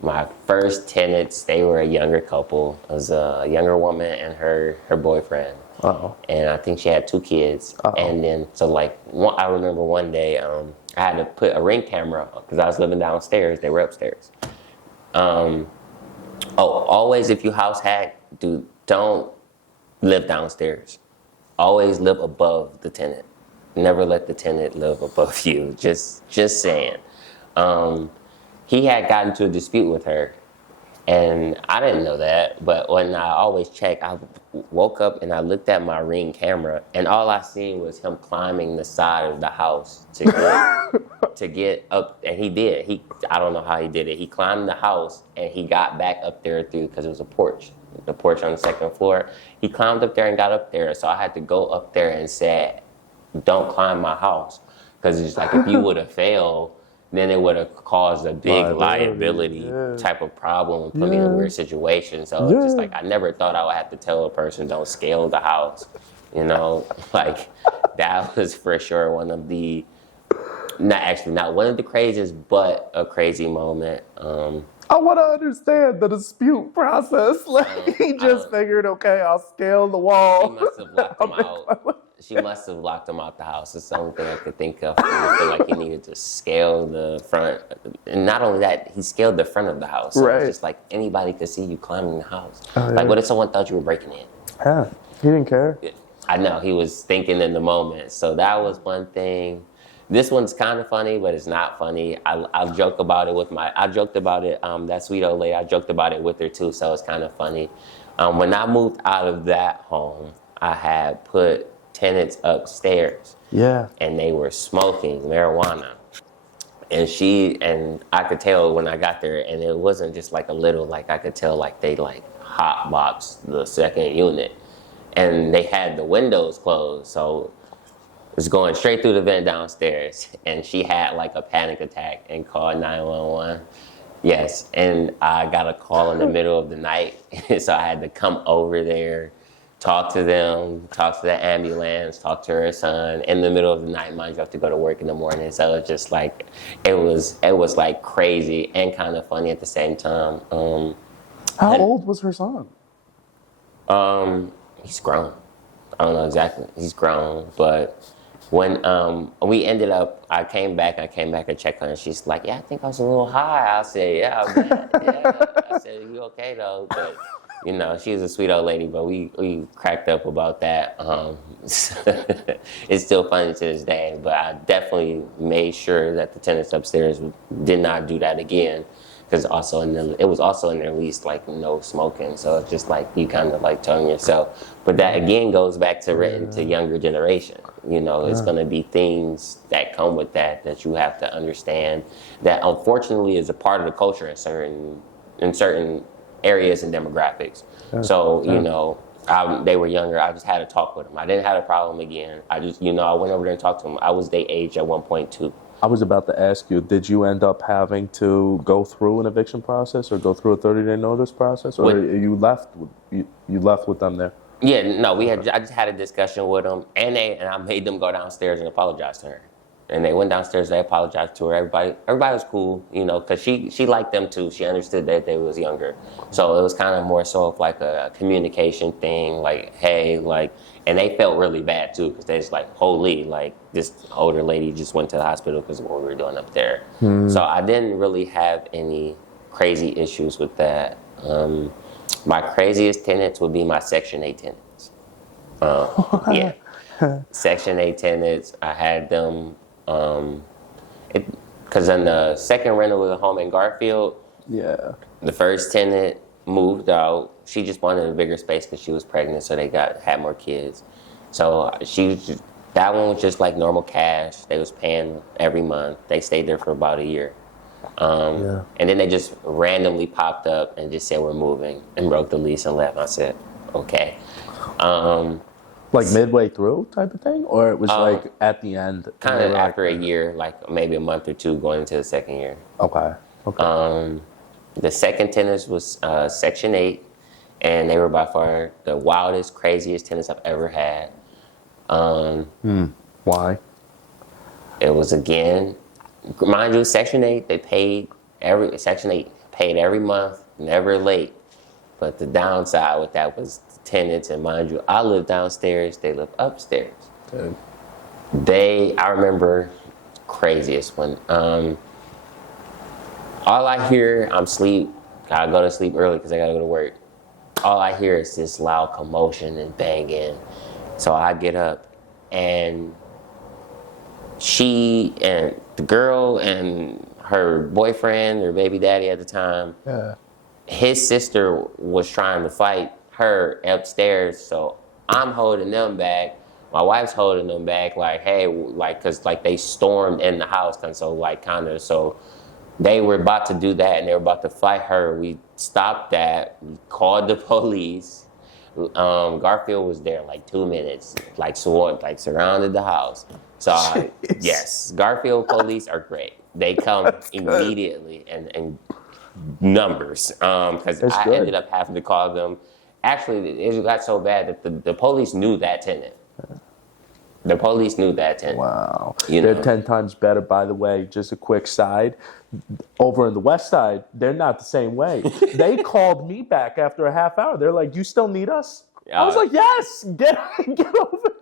my first tenants, they were a younger couple. It was a younger woman and her boyfriend. Uh-oh. And I think she had 2 kids. Uh-oh. And then, I remember one day I had to put a Ring camera because I was living downstairs. They were upstairs. Always if you house hack, don't live downstairs. Always live above the tenant. Never let the tenant live above you. Just saying. He had gotten into a dispute with her. And I didn't know that, but when I always check, I woke up and I looked at my Ring camera, and all I seen was him climbing the side of the house to get up, and he did. I don't know how he did it. He climbed the house, and he got back up there because it was a porch, the porch on the second floor. He climbed up there and got up there, so I had to go up there and say, "Don't climb my house," because it's like if you would have failed, then it would have caused a big Liability, liability type of problem and put me in a weird situation. So it's just like I never thought I would have to tell a person don't scale the house. You know, like that was for sure one of the not one of the craziest, but a crazy moment. I want to understand the dispute process. Like he just figured, okay, I'll scale the wall. She must have locked him out. She must have locked him out the house. It's the only thing I could think of. I feel like he needed to scale the front. And not only that, he scaled the front of the house. So it's just like anybody could see you climbing the house. Like, what if someone thought you were breaking in? Yeah, he didn't care. I know, he was thinking in the moment. So that was one thing. This one's kind of funny, but it's not funny. I joke about it that sweet old lady, I joked about it with her too, so it's kind of funny. When I moved out of that home, I had put tenants upstairs. Yeah. And they were smoking marijuana. And I could tell when I got there, and it wasn't just like a little, like I could tell like they like hot boxed the second unit. And they had the windows closed, so it was going straight through the vent downstairs. And she had like a panic attack and called 911. Yes, and I got a call in the middle of the night, so I had to come over there, talk to them, talk to the ambulance, talk to her son in the middle of the night. Mind you, have to go to work in the morning, so it's just like it was like crazy and kind of funny at the same time. How old was her son? He's grown. I don't know exactly. He's grown, but when we ended up, I came back and checked on her. She's like, yeah, I think I was a little high. I said, yeah, I said, you okay though? But you know, she's a sweet old lady, but we cracked up about that. It's still funny to this day, but I definitely made sure that the tenants upstairs did not do that again. Because it was also in their lease, like no smoking. So it's just like you kind of like telling yourself. But that again goes back to written to younger generation. You know, it's going to be things that come with that you have to understand. That unfortunately is a part of the culture in certain areas and demographics. So you know, they were younger. I just had to talk with them. I didn't have a problem again. I went over there and talked to them. I was their age at one point too. I was about to ask you, did you end up having to go through an eviction process or go through a 30-day notice process, or you left with them there? Yeah, no, I just had a discussion with them, and I made them go downstairs and apologize to her. And they went downstairs, they apologized to her. Everybody was cool, you know, because she liked them too. She understood that they was younger. So it was kind of more so of like a communication thing, like, hey, like, and they felt really bad too, because they was like, holy, like, this older lady just went to the hospital because of what we were doing up there. So I didn't really have any crazy issues with that. My craziest tenants would be my Section 8 tenants. Yeah. Section 8 tenants, I had them, because in the second rental of the home in Garfield, the first tenant moved out. She just wanted a bigger space because she was pregnant, so they had more kids. So that one was just like normal cash. They was paying every month. They stayed there for about a year. And then they just randomly popped up and just said, we're moving, and broke the lease and left. I said, okay. Like midway through type of thing? Or it was like at the end? Kind of after a year, like maybe a month or two going into the second year. Okay. The second tenants was Section 8, and they were by far the wildest, craziest tenants I've ever had. Why? It was, again, mind you, Section 8, Section 8 paid every month, never late. But the downside with that was the tenants, and mind you, I live downstairs, they live upstairs. I remember craziest one. All I hear, I'm asleep. I go to sleep early because I gotta go to work. All I hear is this loud commotion and banging. So I get up, and she and the girl and her boyfriend, her baby daddy at the time, his sister was trying to fight her upstairs. So I'm holding them back. My wife's holding them back, like, hey, like, cause like they stormed in the house, and so like kind of so. They were about to do that, and they were about to fight her. We stopped that. We called the police. Garfield was there like 2 minutes, like surrounded the house. So yes, Garfield police are great. They come immediately and numbers. Because That's I good. ended up having to call them. Actually, it got so bad that the police knew that tenant. The police knew that tenant. Wow. You They're know? 10 times better, by the way. Just a quick side. Over in the West Side, they're not the same way. They called me back after a half hour. They're like, "You still need us?" I was like, "Yes, get over here."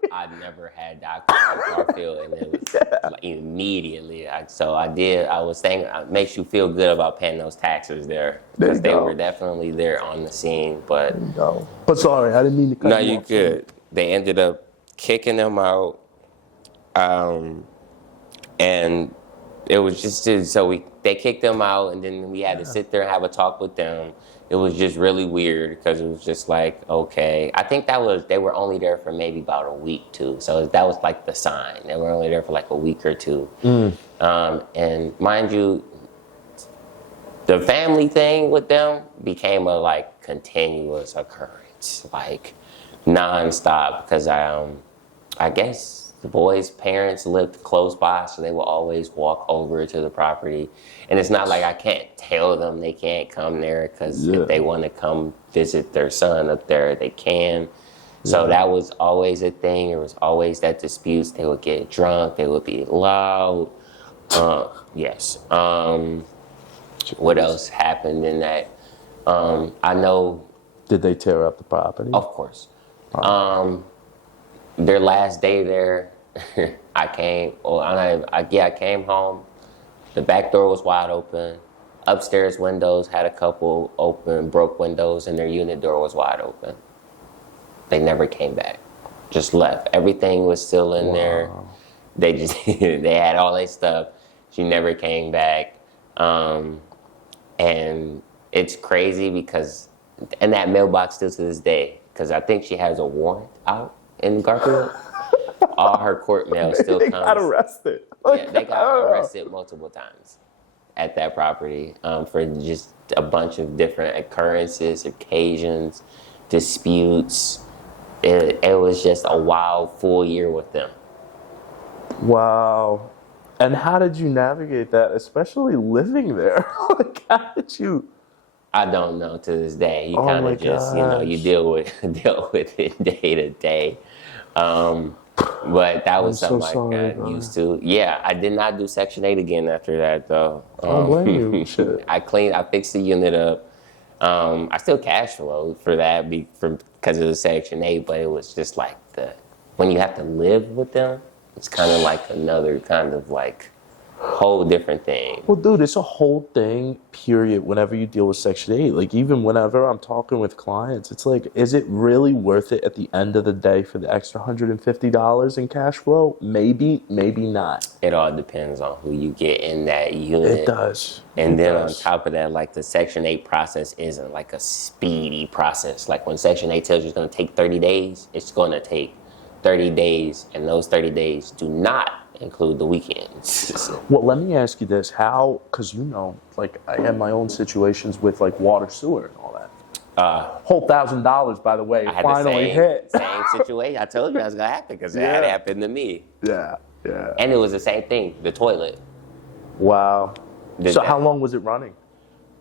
I never had that Garfield, and it was like immediately. I was saying, it makes you feel good about paying those taxes there, because they were definitely there on the scene. But No. But sorry, I didn't mean to cut no, you you off. good. They ended up kicking them out, and it was just so they kicked them out, and then we had to sit there and have a talk with them. It was just really weird because it was just like, okay. I think they were only there for maybe about a week too. So that was like the sign. They were only there for like a week or two. And mind you, the family thing with them became a like continuous occurrence, like nonstop. Because I guess the boys' parents lived close by, so they would always walk over to the property. And it's not like I can't tell them they can't come there, because if they want to come visit their son up there, they can. So that was always a thing. There was always that disputes. They would get drunk. They would be loud. Yes. What else happened in that? I know. Did they tear up the property? Of course. Their last day there, I came home. The back door was wide open. Upstairs windows had a couple open, broke windows, and their unit door was wide open. They never came back. Just left. Everything was still in there. They just they had all their stuff. She never came back. And it's crazy because, and that mailbox still to this day, because I think she has a warrant out in Garfield. All her court mail still comes. They got arrested. Yeah, they got arrested multiple times at that property for just a bunch of different occurrences, occasions, disputes. It was just a wild full year with them. Wow. And how did you navigate that, especially living there? Like, how did you? I don't know to this day. You Oh kind my of just, you deal with it day to day. But that was something I got used to. Yeah, I did not do Section 8 again after that, though. I don't blame you. Shit. I fixed the unit up. I still cash flow for that because of the Section 8, but it was just like when you have to live with them, it's kind of like another kind of like whole different thing. Well, dude, it's a whole thing, period, whenever you deal with Section 8. Like, even whenever I'm talking with clients, it's like, is it really worth it at the end of the day for the extra $150 in cash flow? Maybe, maybe not. It all depends on who you get in that unit. It does. And then on top of that, like the Section 8 process isn't like a speedy process. Like when Section 8 tells you it's going to take 30 days, it's going to take 30 days, and those 30 days do not include the weekends. Well, let me ask you this. How, because like I have my own situations with like water, sewer, and all that. Whole $1,000, by the way, I had finally hit. Same situation. I told you that was going to happen because it had happened to me. Yeah. And it was the same thing, the toilet. Wow. So how long was it running?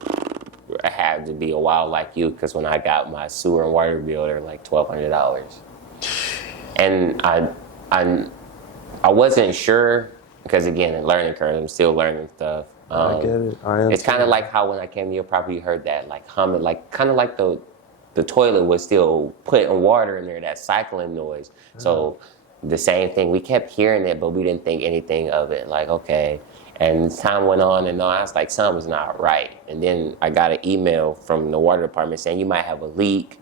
It had to be a while like you, because when I got my sewer and water bill, they're like $1,200. And I wasn't sure, because again, in learning curve, I'm still learning stuff. I get it. It's kind of like how when I came to your property, you heard that like humming, like kind of like the toilet was still putting water in there, that cycling noise. So the same thing, we kept hearing it, but we didn't think anything of it. Like, okay. And time went on and on. I was like, something's not right. And then I got an email from the water department saying you might have a leak.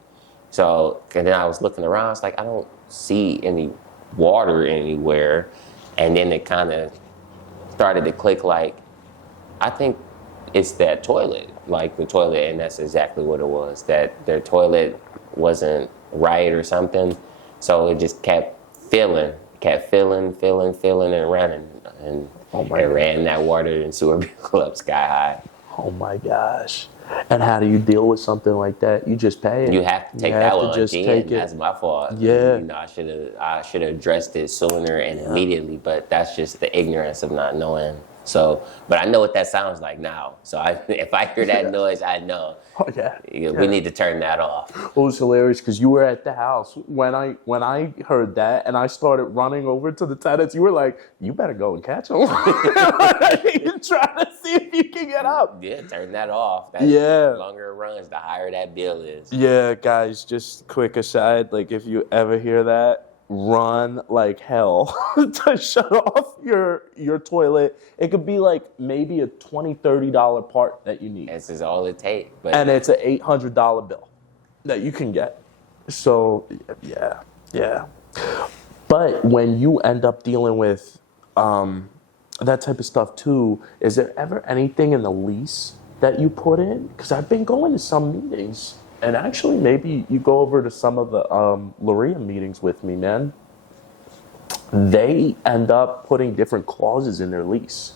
So, and then I was looking around. I was like, I don't see any water anywhere. And then it kind of started to click, like, I think it's that toilet, like the toilet, and that's exactly what it was, that their toilet wasn't right or something. So it just kept filling and running. And it ran that water and sewer bill up sky high. Oh my gosh. And how do you deal with something like that? You just pay it. You have to take that one on chin. That's my fault. Yeah. I should have addressed it sooner and immediately, but that's just the ignorance of not knowing So, but I know what that sounds like now. So if I hear that noise, I know. Oh yeah. We need to turn that off. It was hilarious because you were at the house when I heard that and I started running over to the tenants. You were like, "You better go and catch them." You're trying to see if you can get up. Yeah, turn that off. Yeah. The longer it runs, the higher that bill is. Yeah, guys. Just quick aside, like if you ever hear that, run like hell to shut off your toilet. It could be like maybe a $20-$30 part that you need. This is all it takes. And it's an $800 bill that you can get. So, yeah. But when you end up dealing with that type of stuff too, is there ever anything in the lease that you put in? Because I've been going to some meetings, and actually maybe you go over to some of the Loria meetings with me, man. They end up putting different clauses in their lease.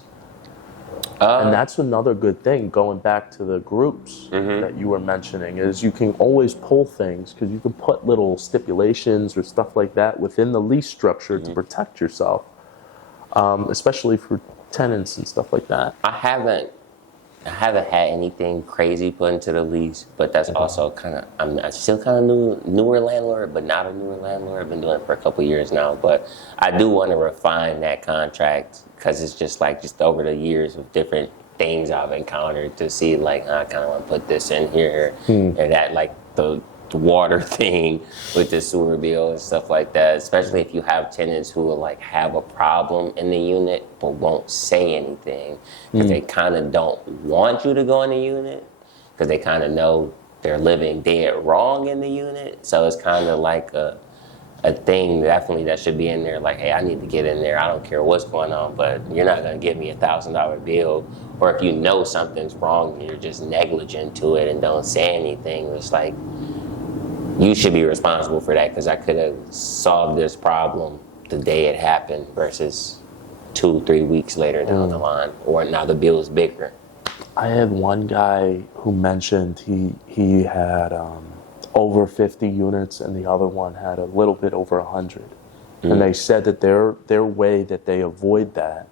And that's another good thing, going back to the groups that you were mentioning, is you can always pull things because you can put little stipulations or stuff like that within the lease structure to protect yourself, especially for tenants and stuff like that. I haven't had anything crazy put into the lease, but that's also I'm still kind of newer landlord, but not a newer landlord. I've been doing it for a couple of years now, but I do want to refine that contract because it's just over the years of different things I've encountered to see I kind of want to put this in here and that the water thing with the sewer bill and stuff like that, especially if you have tenants who will have a problem in the unit but won't say anything because they kind of don't want you to go in the unit because they kind of know they're living dead wrong in the unit. So it's kind of like a thing definitely that should be in there, hey, I need to get in there. I don't care what's going on, but you're not going to give me a $1,000 bill. Or if you know something's wrong and you're just negligent to it and don't say anything, it's you should be responsible for that because I could have solved this problem the day it happened versus 2-3 weeks later down the line, or now the bill is bigger. I had one guy who mentioned he had over 50 units and the other one had a little bit over 100. And they said that their way that they avoid that,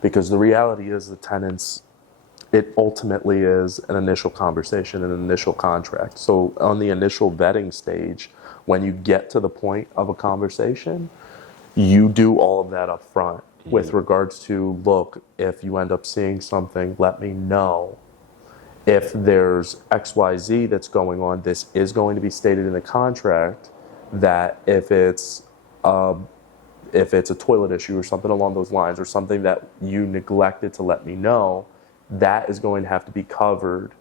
because the reality is the tenants, it ultimately is an initial conversation, an initial contract. So on the initial vetting stage, when you get to the point of a conversation, you do all of that up front with regards to, look, if you end up seeing something, let me know. If there's XYZ that's going on, this is going to be stated in the contract that if it's a toilet issue or something along those lines, or something that you neglected to let me know, that is going to have to be covered.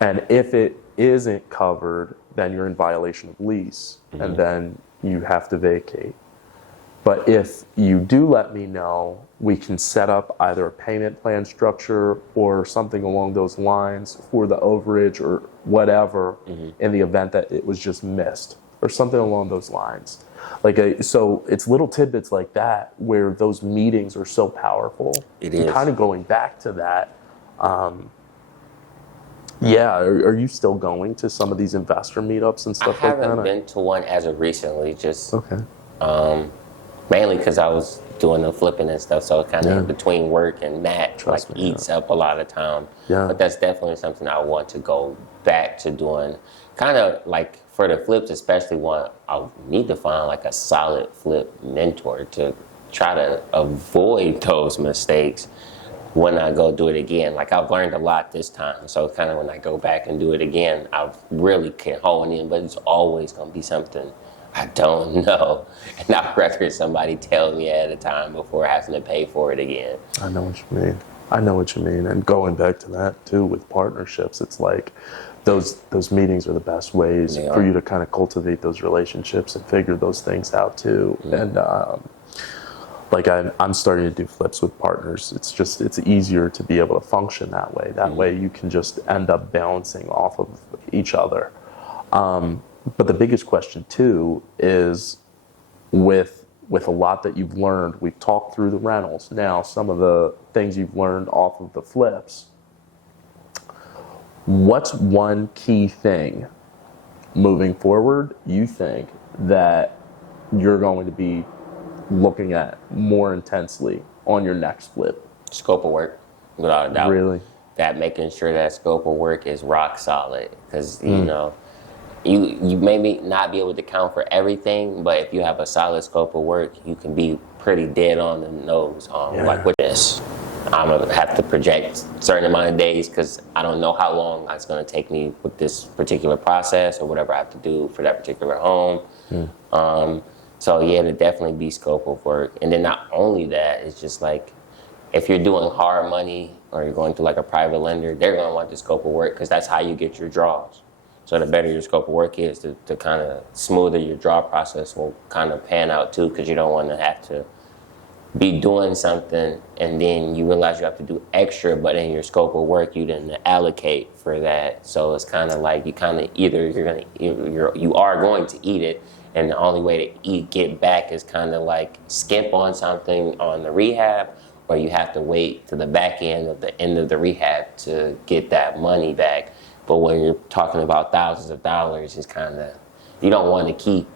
And if it isn't covered, then you're in violation of lease, and then you have to vacate. But if you do let me know, we can set up either a payment plan structure or something along those lines for the overage or whatever in the event that it was just missed, or something along those lines. So it's little tidbits like that where those meetings are so powerful. It is. Kind of going back to that, are you still going to some of these investor meetups and stuff like that? I haven't been to one as of recently, just okay. Mainly because I was doing the flipping and stuff, so it kind of between work and that eats up a lot of time. Yeah. But that's definitely something I want to go back to doing. Kind of for the flips, especially I need to find a solid flip mentor to try to avoid those mistakes when I go do it again. I've learned a lot this time, so kind of when I go back and do it again, I really can hone in, but it's always going to be something I don't know. And I'd rather somebody tell me at a time before having to pay for it again. I know what you mean. And going back to that too with partnerships, it's those meetings are the best ways for you to kind of cultivate those relationships and figure those things out too. And I'm starting to do flips with partners. It's easier to be able to function that way. That way you can just end up bouncing off of each other. But the biggest question too is with a lot that you've learned, we've talked through the rentals. Now, some of the things you've learned off of the flips, what's one key thing moving forward you think that you're going to be looking at more intensely on your next flip? Scope of work, without a doubt. Really? That making sure that scope of work is rock solid, because you know, you may not be able to count for everything, but if you have a solid scope of work, you can be pretty dead on the nose on like with this. I'm gonna have to project a certain amount of days because I don't know how long it's gonna take me with this particular process or whatever I have to do for that particular home. So yeah, to definitely be scope of work. And then not only that, it's just like if you're doing hard money or you're going to like a private lender, they're gonna want the scope of work because that's how you get your draws. So the better your scope of work is, to kind of smoother your draw process will kind of pan out too, because you don't want to have to be doing something and then you realize you have to do extra, but in your scope of work you didn't allocate for that. So it's kind of like you kind of either you are going to eat it, and the only way to get back is kind of like skimp on something on the rehab, or you have to wait to the back end of the rehab to get that money back. But when you're talking about thousands of dollars, it's kind of, you don't want to keep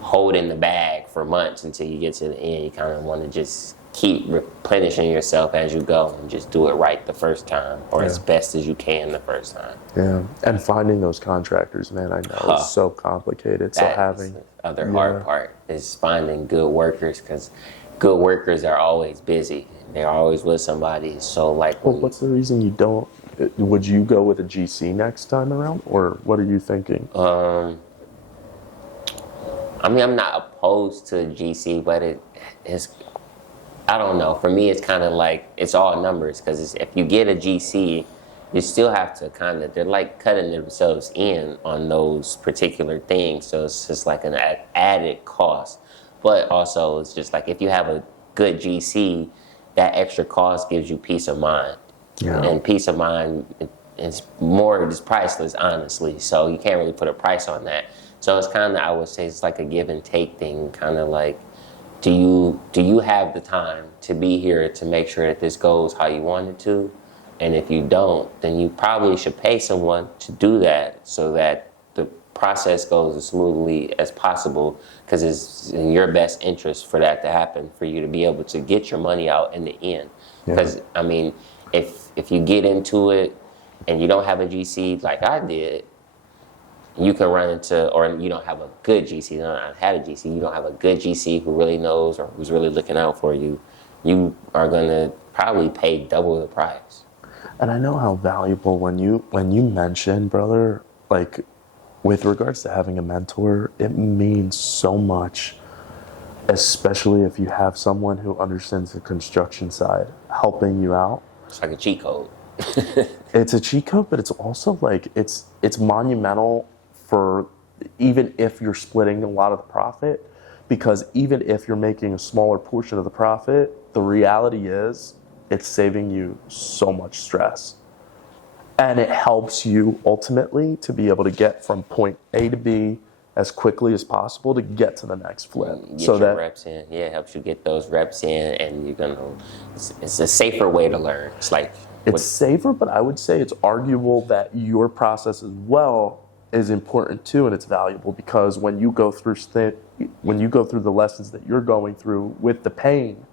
holding the bag for months until you get to the end. You kind of want to just keep replenishing yourself as you go and just do it right the first time, or as best as you can the first time. Yeah, and finding those contractors, man, I know is so complicated. So having the other hard part is finding good workers, because good workers are always busy. They're always with somebody. So like, well, what's the reason you don't? Would you go with a GC next time around, or what are you thinking? I mean, I'm not opposed to GC, but it's, I don't know. For me, it's kind of like, it's all numbers, because if you get a GC, you still have to kind of, they're like cutting themselves in on those particular things. So it's just like an added cost. But also, it's just like if you have a good GC, that extra cost gives you peace of mind. Yeah. And peace of mind is priceless, honestly. So you can't really put a price on that. So it's kind of, I would say it's like a give and take thing, kind of like, do you have the time to be here to make sure that this goes how you want it to? And if you don't, then you probably should pay someone to do that so that the process goes as smoothly as possible, because it's in your best interest for that to happen, for you to be able to get your money out in the end. Because, I mean, if you get into it and you don't have a GC like I did, you can run into, or you don't have a good GC, you don't have a GC, you don't have a good GC who really knows or who's really looking out for you, you are going to probably pay double the price. And I know how valuable when you mention, brother, like with regards to having a mentor, it means so much, especially if you have someone who understands the construction side helping you out. It's like a cheat code. It's a cheat code, but it's also like, it's monumental for even if you're splitting a lot of the profit, because even if you're making a smaller portion of the profit, the reality is it's saving you so much stress. And it helps you ultimately to be able to get from point A to B as quickly as possible to get to the next flip. Get your reps in. Yeah, it helps you get those reps in, and you're gonna. It's a safer way to learn. It's like it's safer, but I would say it's arguable that your process as well is important too, and it's valuable, because when you go through the lessons that you're going through with the pain,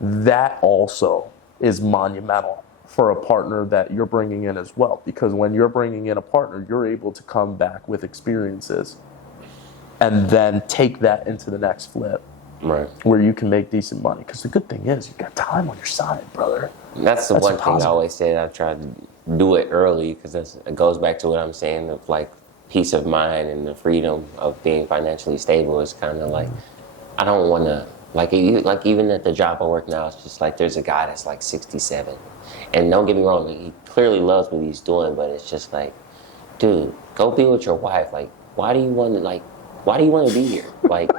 that also is monumental for a partner that you're bringing in as well. Because when you're bringing in a partner, you're able to come back with experiences and then take that into the next flip, right, where you can make decent money. Because the good thing is you got time on your side, brother. That's one thing I always say. I try to do it early, because it goes back to what I'm saying of like peace of mind and the freedom of being financially stable. Is kind of like, I don't want to, like even at the job I work now, it's just like there's a guy that's like 67. And don't get me wrong, he clearly loves what he's doing, but it's just like, dude, go be with your wife. Like, why do you want to be here? Like,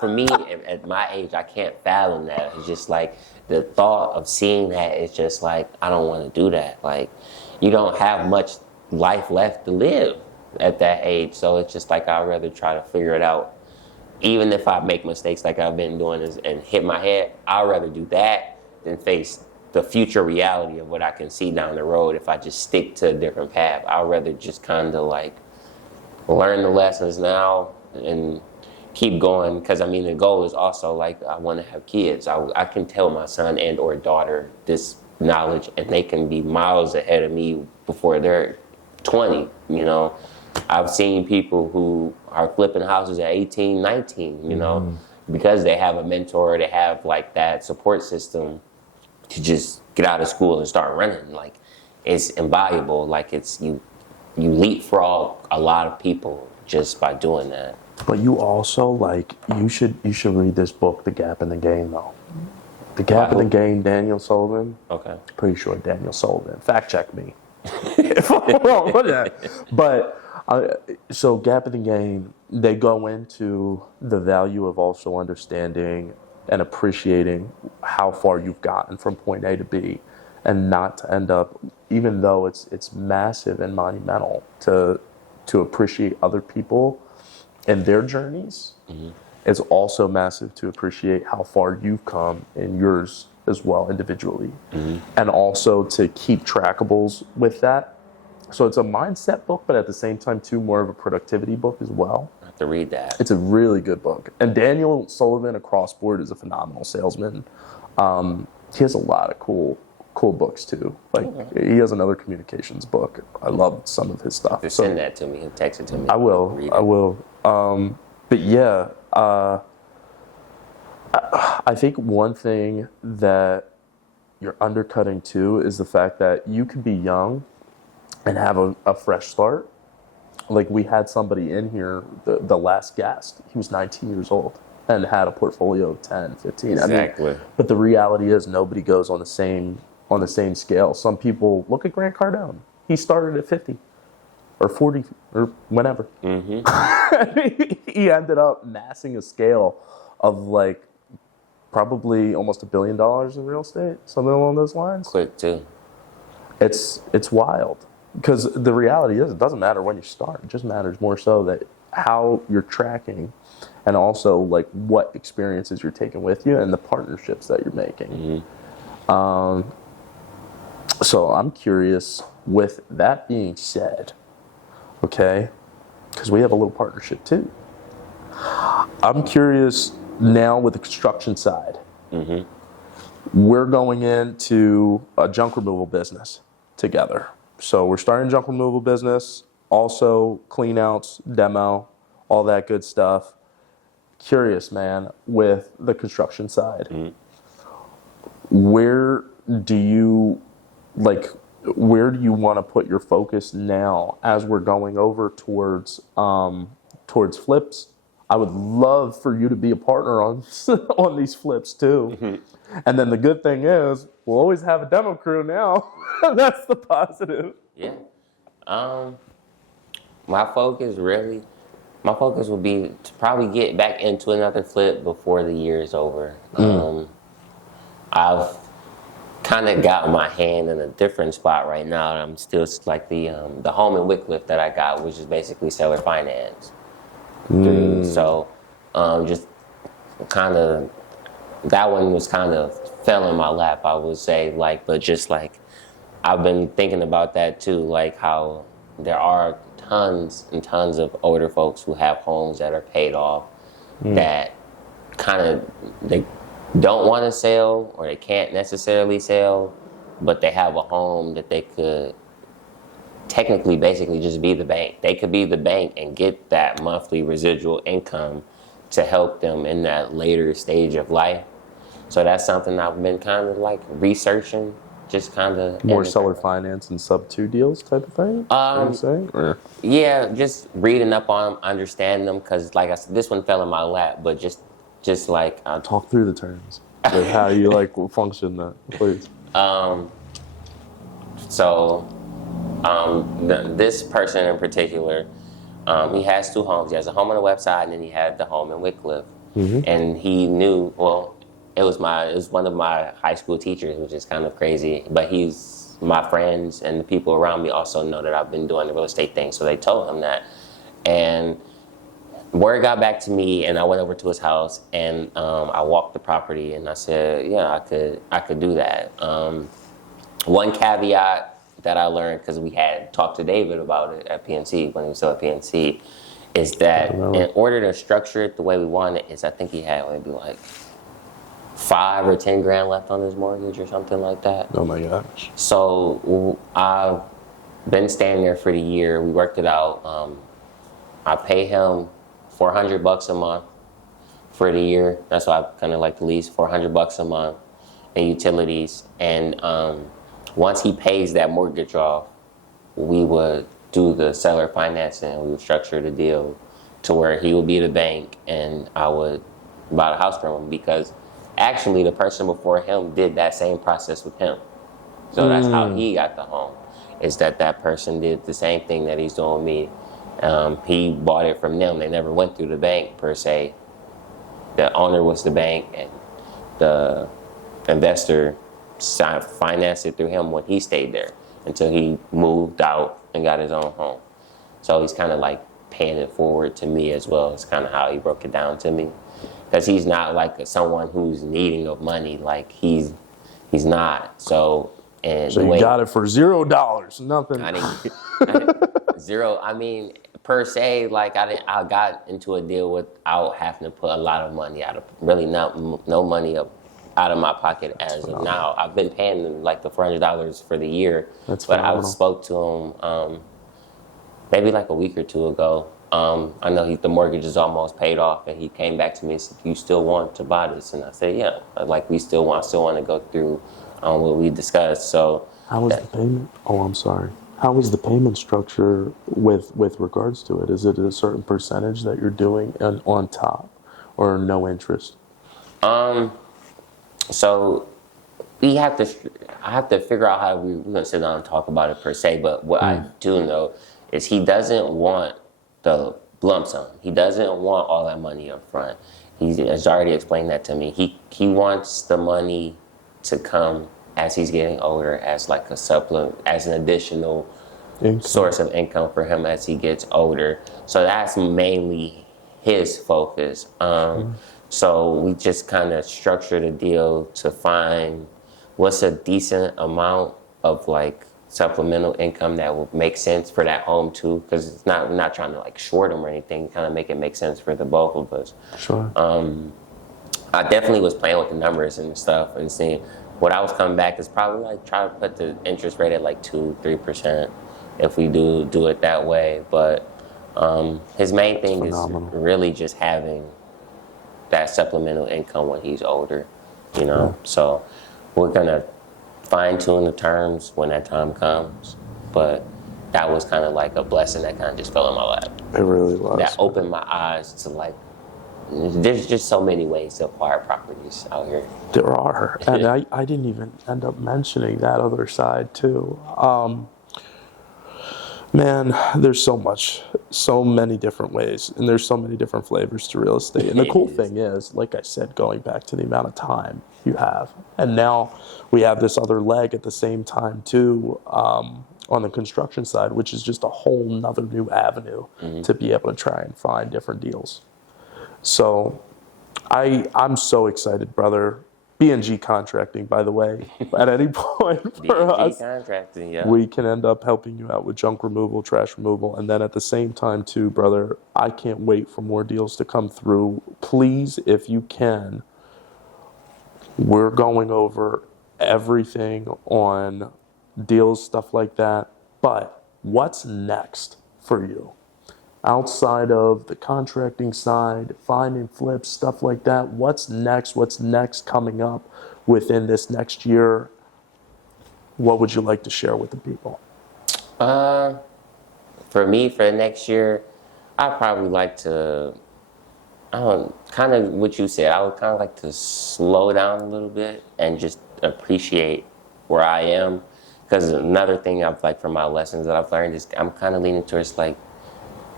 for me, at my age, I can't fathom that. It's just like, the thought of seeing that is just like, I don't want to do that. Like, you don't have much life left to live at that age. So it's just like, I'd rather try to figure it out. Even if I make mistakes like I've been doing and hit my head, I'd rather do that than face the future reality of what I can see down the road if I just stick to a different path. I'd rather just kind of like learn the lessons now and keep going, because I mean the goal is also like I want to have kids. I can tell my son and or daughter this knowledge, and they can be miles ahead of me before they're 20. You know, I've seen people who are flipping houses at 18, 19. You know, because they have a mentor, they have like that support system to just get out of school and start running. Like it's invaluable. Like it's you leapfrog a lot of people just by doing that. But you also like you should read this book, The Gap in the Game, though. The Gap in the Game, Daniel Sullivan. Okay. Pretty sure Daniel Sullivan. Fact check me if I'm wrong with that. But so Gap in the Game, they go into the value of also understanding and appreciating how far you've gotten from point A to B, and not to end up, even though it's massive and monumental to appreciate other people and their journeys. It's also massive to appreciate how far you've come in yours as well individually, and also to keep trackables with that. So it's a mindset book, but at the same time too, more of a productivity book as well. I have to read that. It's a really good book. And Daniel Sullivan across board is a phenomenal salesman. He has a lot of cool books too. Like he has another communications book. I love some of his stuff. Just send that to me and text it to me. I will. But yeah, I think one thing that you're undercutting too is the fact that you could be young and have a fresh start. Like we had somebody in here, the last guest, he was 19 years old and had a portfolio of 10, 15. Exactly. I mean, but the reality is nobody goes on the same scale. Some people, look at Grant Cardone. He started at 50 or 40 or whenever. He ended up massing a scale of like probably almost $1 billion in real estate, something along those lines. Quick too. It's wild, because the reality is it doesn't matter when you start. It just matters more so that how you're tracking, and also like what experiences you're taking with you and the partnerships that you're making. So I'm curious, with that being said, okay, because we have a little partnership too. I'm curious now with the construction side. We're going into a junk removal business together. So we're starting a junk removal business, also clean outs, demo, all that good stuff. Curious, man, with the construction side. Where do you want to put your focus now as we're going over towards flips? I would love for you to be a partner on on these flips too. And then the good thing is we'll always have a demo crew now. That's the positive. Yeah. My focus will be to probably get back into another flip before the year is over. I've kind of got my hand in a different spot right now. I'm still like the home in Wycliffe that I got, which is basically seller finance. So just kind of, that one was kind of fell in my lap, I would say, like, but just like I've been thinking about that too, like how there are tons and tons of older folks who have homes that are paid off that kind of, they don't want to sell or they can't necessarily sell, but they have a home that they could technically basically just be the bank. They could be the bank and get that monthly residual income to help them in that later stage of life. So that's something I've been kind of like researching, just kind of more seller finance and sub 2 deals type of thing. Yeah, just reading up on them, understanding them, because like I said, this one fell in my lap, but just like talk through the terms, like how you like function that, please. This person in particular, he has 2 homes. He has a home on the west side, and then he had the home in Wycliffe. And he knew, well, it was one of my high school teachers, which is kind of crazy. But my friends and the people around me also know that I've been doing the real estate thing, so they told him that. And word got back to me, and I went over to his house, and I walked the property, and I said, yeah, I could do that. One caveat that I learned, because we had talked to David about it at PNC when he was still at PNC, is that Really? in order to structure it the way we want it, is I think he had maybe like 5 or 10 grand left on his mortgage or something like that. Oh my gosh. So I've been staying there for the year. We worked it out. I pay him $400 a month for the year. That's why I kind of like the lease, $400 a month in utilities. And once he pays that mortgage off, we would do the seller financing. We would structure the deal to where he would be the bank and I would buy the house from him, because actually the person before him did that same process with him. So that's how he got the home, is that person did the same thing that he's doing with me. He bought it from them. They never went through the bank per se. The owner was the bank and the investor financed it through him when he stayed there until he moved out and got his own home. So he's kind of like paying it forward to me as well. It's kind of how he broke it down to me. Because he's not like someone who's needing of money. Like he's not. So you got it for $0, nothing. I didn't zero. I mean, per se, like I got into a deal without having to put a lot of money out of, really no money out of my pocket as of now. I've been paying them like the $400 for the year. That's but phenomenal. I spoke to him maybe like a week or two ago. I know the mortgage is almost paid off, and he came back to me and said, "You still want to buy this?" And I said, "Yeah, like I still want to go through what we discussed." So how is the payment? Oh, I'm sorry. How is the payment structure with regards to it? Is it a certain percentage that you're doing on top, or no interest? So I have to figure out how we're gonna sit down and talk about it per se. But what I do know is he doesn't want the lump sum. He doesn't want all that money up front. He has already explained that to me. He wants the money to come as he's getting older, as like a supplement, as an additional source of income for him as he gets older. So that's mainly his focus. So we just kind of structured a deal to find what's a decent amount of like supplemental income that will make sense for that home too, because we're not trying to like short him or anything, kind of make it make sense for the both of us. Sure. I definitely was playing with the numbers and stuff and seeing what I was coming back is probably like try to put the interest rate at like 2-3% if we do it that way. But his main thing is really just having that supplemental income when he's older, you know. So we're gonna fine tune the terms when that time comes. But that was kind of like a blessing that kind of just fell in my lap. It really was. That opened my eyes to like, there's just so many ways to acquire properties out here. There are. And I didn't even end up mentioning that other side too. Man, there's so many different ways, and there's so many different flavors to real estate. And the cool thing is, like I said, going back to the amount of time you have, and now we have this other leg at the same time too, on the construction side, which is just a whole nother new avenue to be able to try and find different deals. So I'm so excited, brother. B&G Contracting, by the way, at any point for us, Contracting, yeah. we can end up helping you out with junk removal, trash removal, and then at the same time too, brother, I can't wait for more deals to come through. Please, if you can, we're going over everything on deals, stuff like that, but what's next for you? Outside of the contracting side, find and flip, stuff like that, what's next? What's next coming up within this next year? What would you like to share with the people? For me, for the next year, I'd probably like to, kind of what you said, I would kind of like to slow down a little bit and just appreciate where I am. Because another thing I've like from my lessons that I've learned is I'm kind of leaning towards like,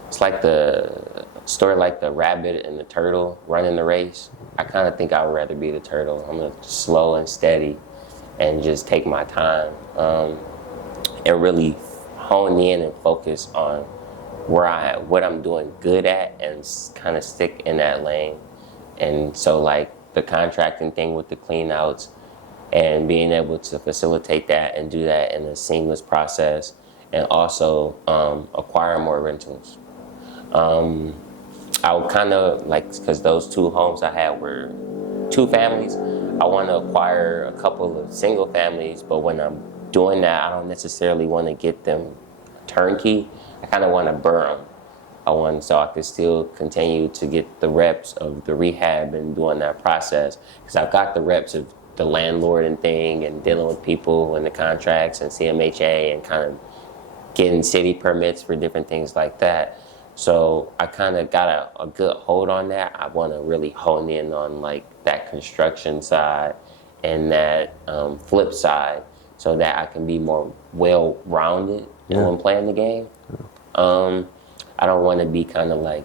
it's like the story like the rabbit and the turtle running the race. I kind of think I would rather be the turtle. I'm gonna slow and steady and just take my time and really hone in and focus on what I'm doing good at and kind of stick in that lane. And so like the contracting thing with the clean outs and being able to facilitate that and do that in a seamless process, and also acquire more rentals. I would kind of like, because those 2 homes I had were 2 families, I want to acquire a couple of single families, but when I'm doing that, I don't necessarily want to get them turnkey. I kind of want to burn them. So I could still continue to get the reps of the rehab and doing that process, because I've got the reps of the landlord and thing and dealing with people and the contracts and CMHA and kind of getting city permits for different things like that. So I kind of got a good hold on that. I want to really hone in on like that construction side and that flip side, so that I can be more well-rounded when playing the game. I don't want to be kind of like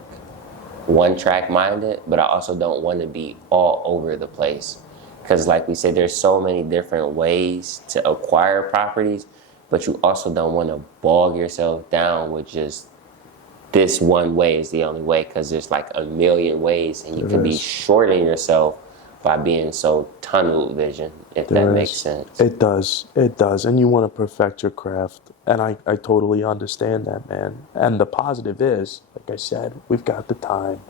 one-track minded, but I also don't want to be all over the place. Because like we said, there's so many different ways to acquire properties, but you also don't want to bog yourself down with just this one way is the only way, because there's like a million ways, and you can be shorting yourself by being so tunnel vision, if that makes sense. It does. And you want to perfect your craft. And I totally understand that, man. And the positive is, like I said, we've got the time.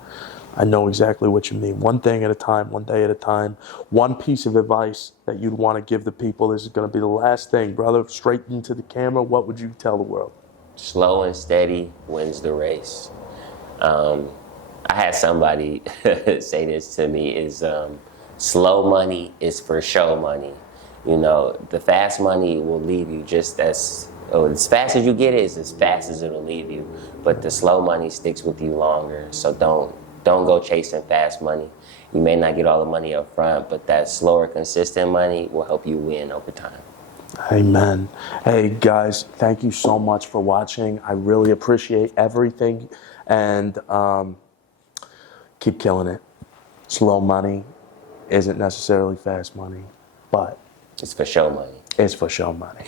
I know exactly what you mean. One thing at a time, one day at a time. One piece of advice that you'd want to give the people, this is going to be the last thing, brother, straight into the camera. What would you tell the world? Slow and steady wins the race. I had somebody say this to me, is slow money is for show money. You know, the fast money will leave you just as fast as you get it is as fast as it'll leave you. But the slow money sticks with you longer. So don't go chasing fast money. You may not get all the money up front, but that slower, consistent money will help you win over time. Amen. Hey guys, thank you so much for watching. I really appreciate everything, and keep killing it. Slow money isn't necessarily fast money, but it's for show money. It's for show money.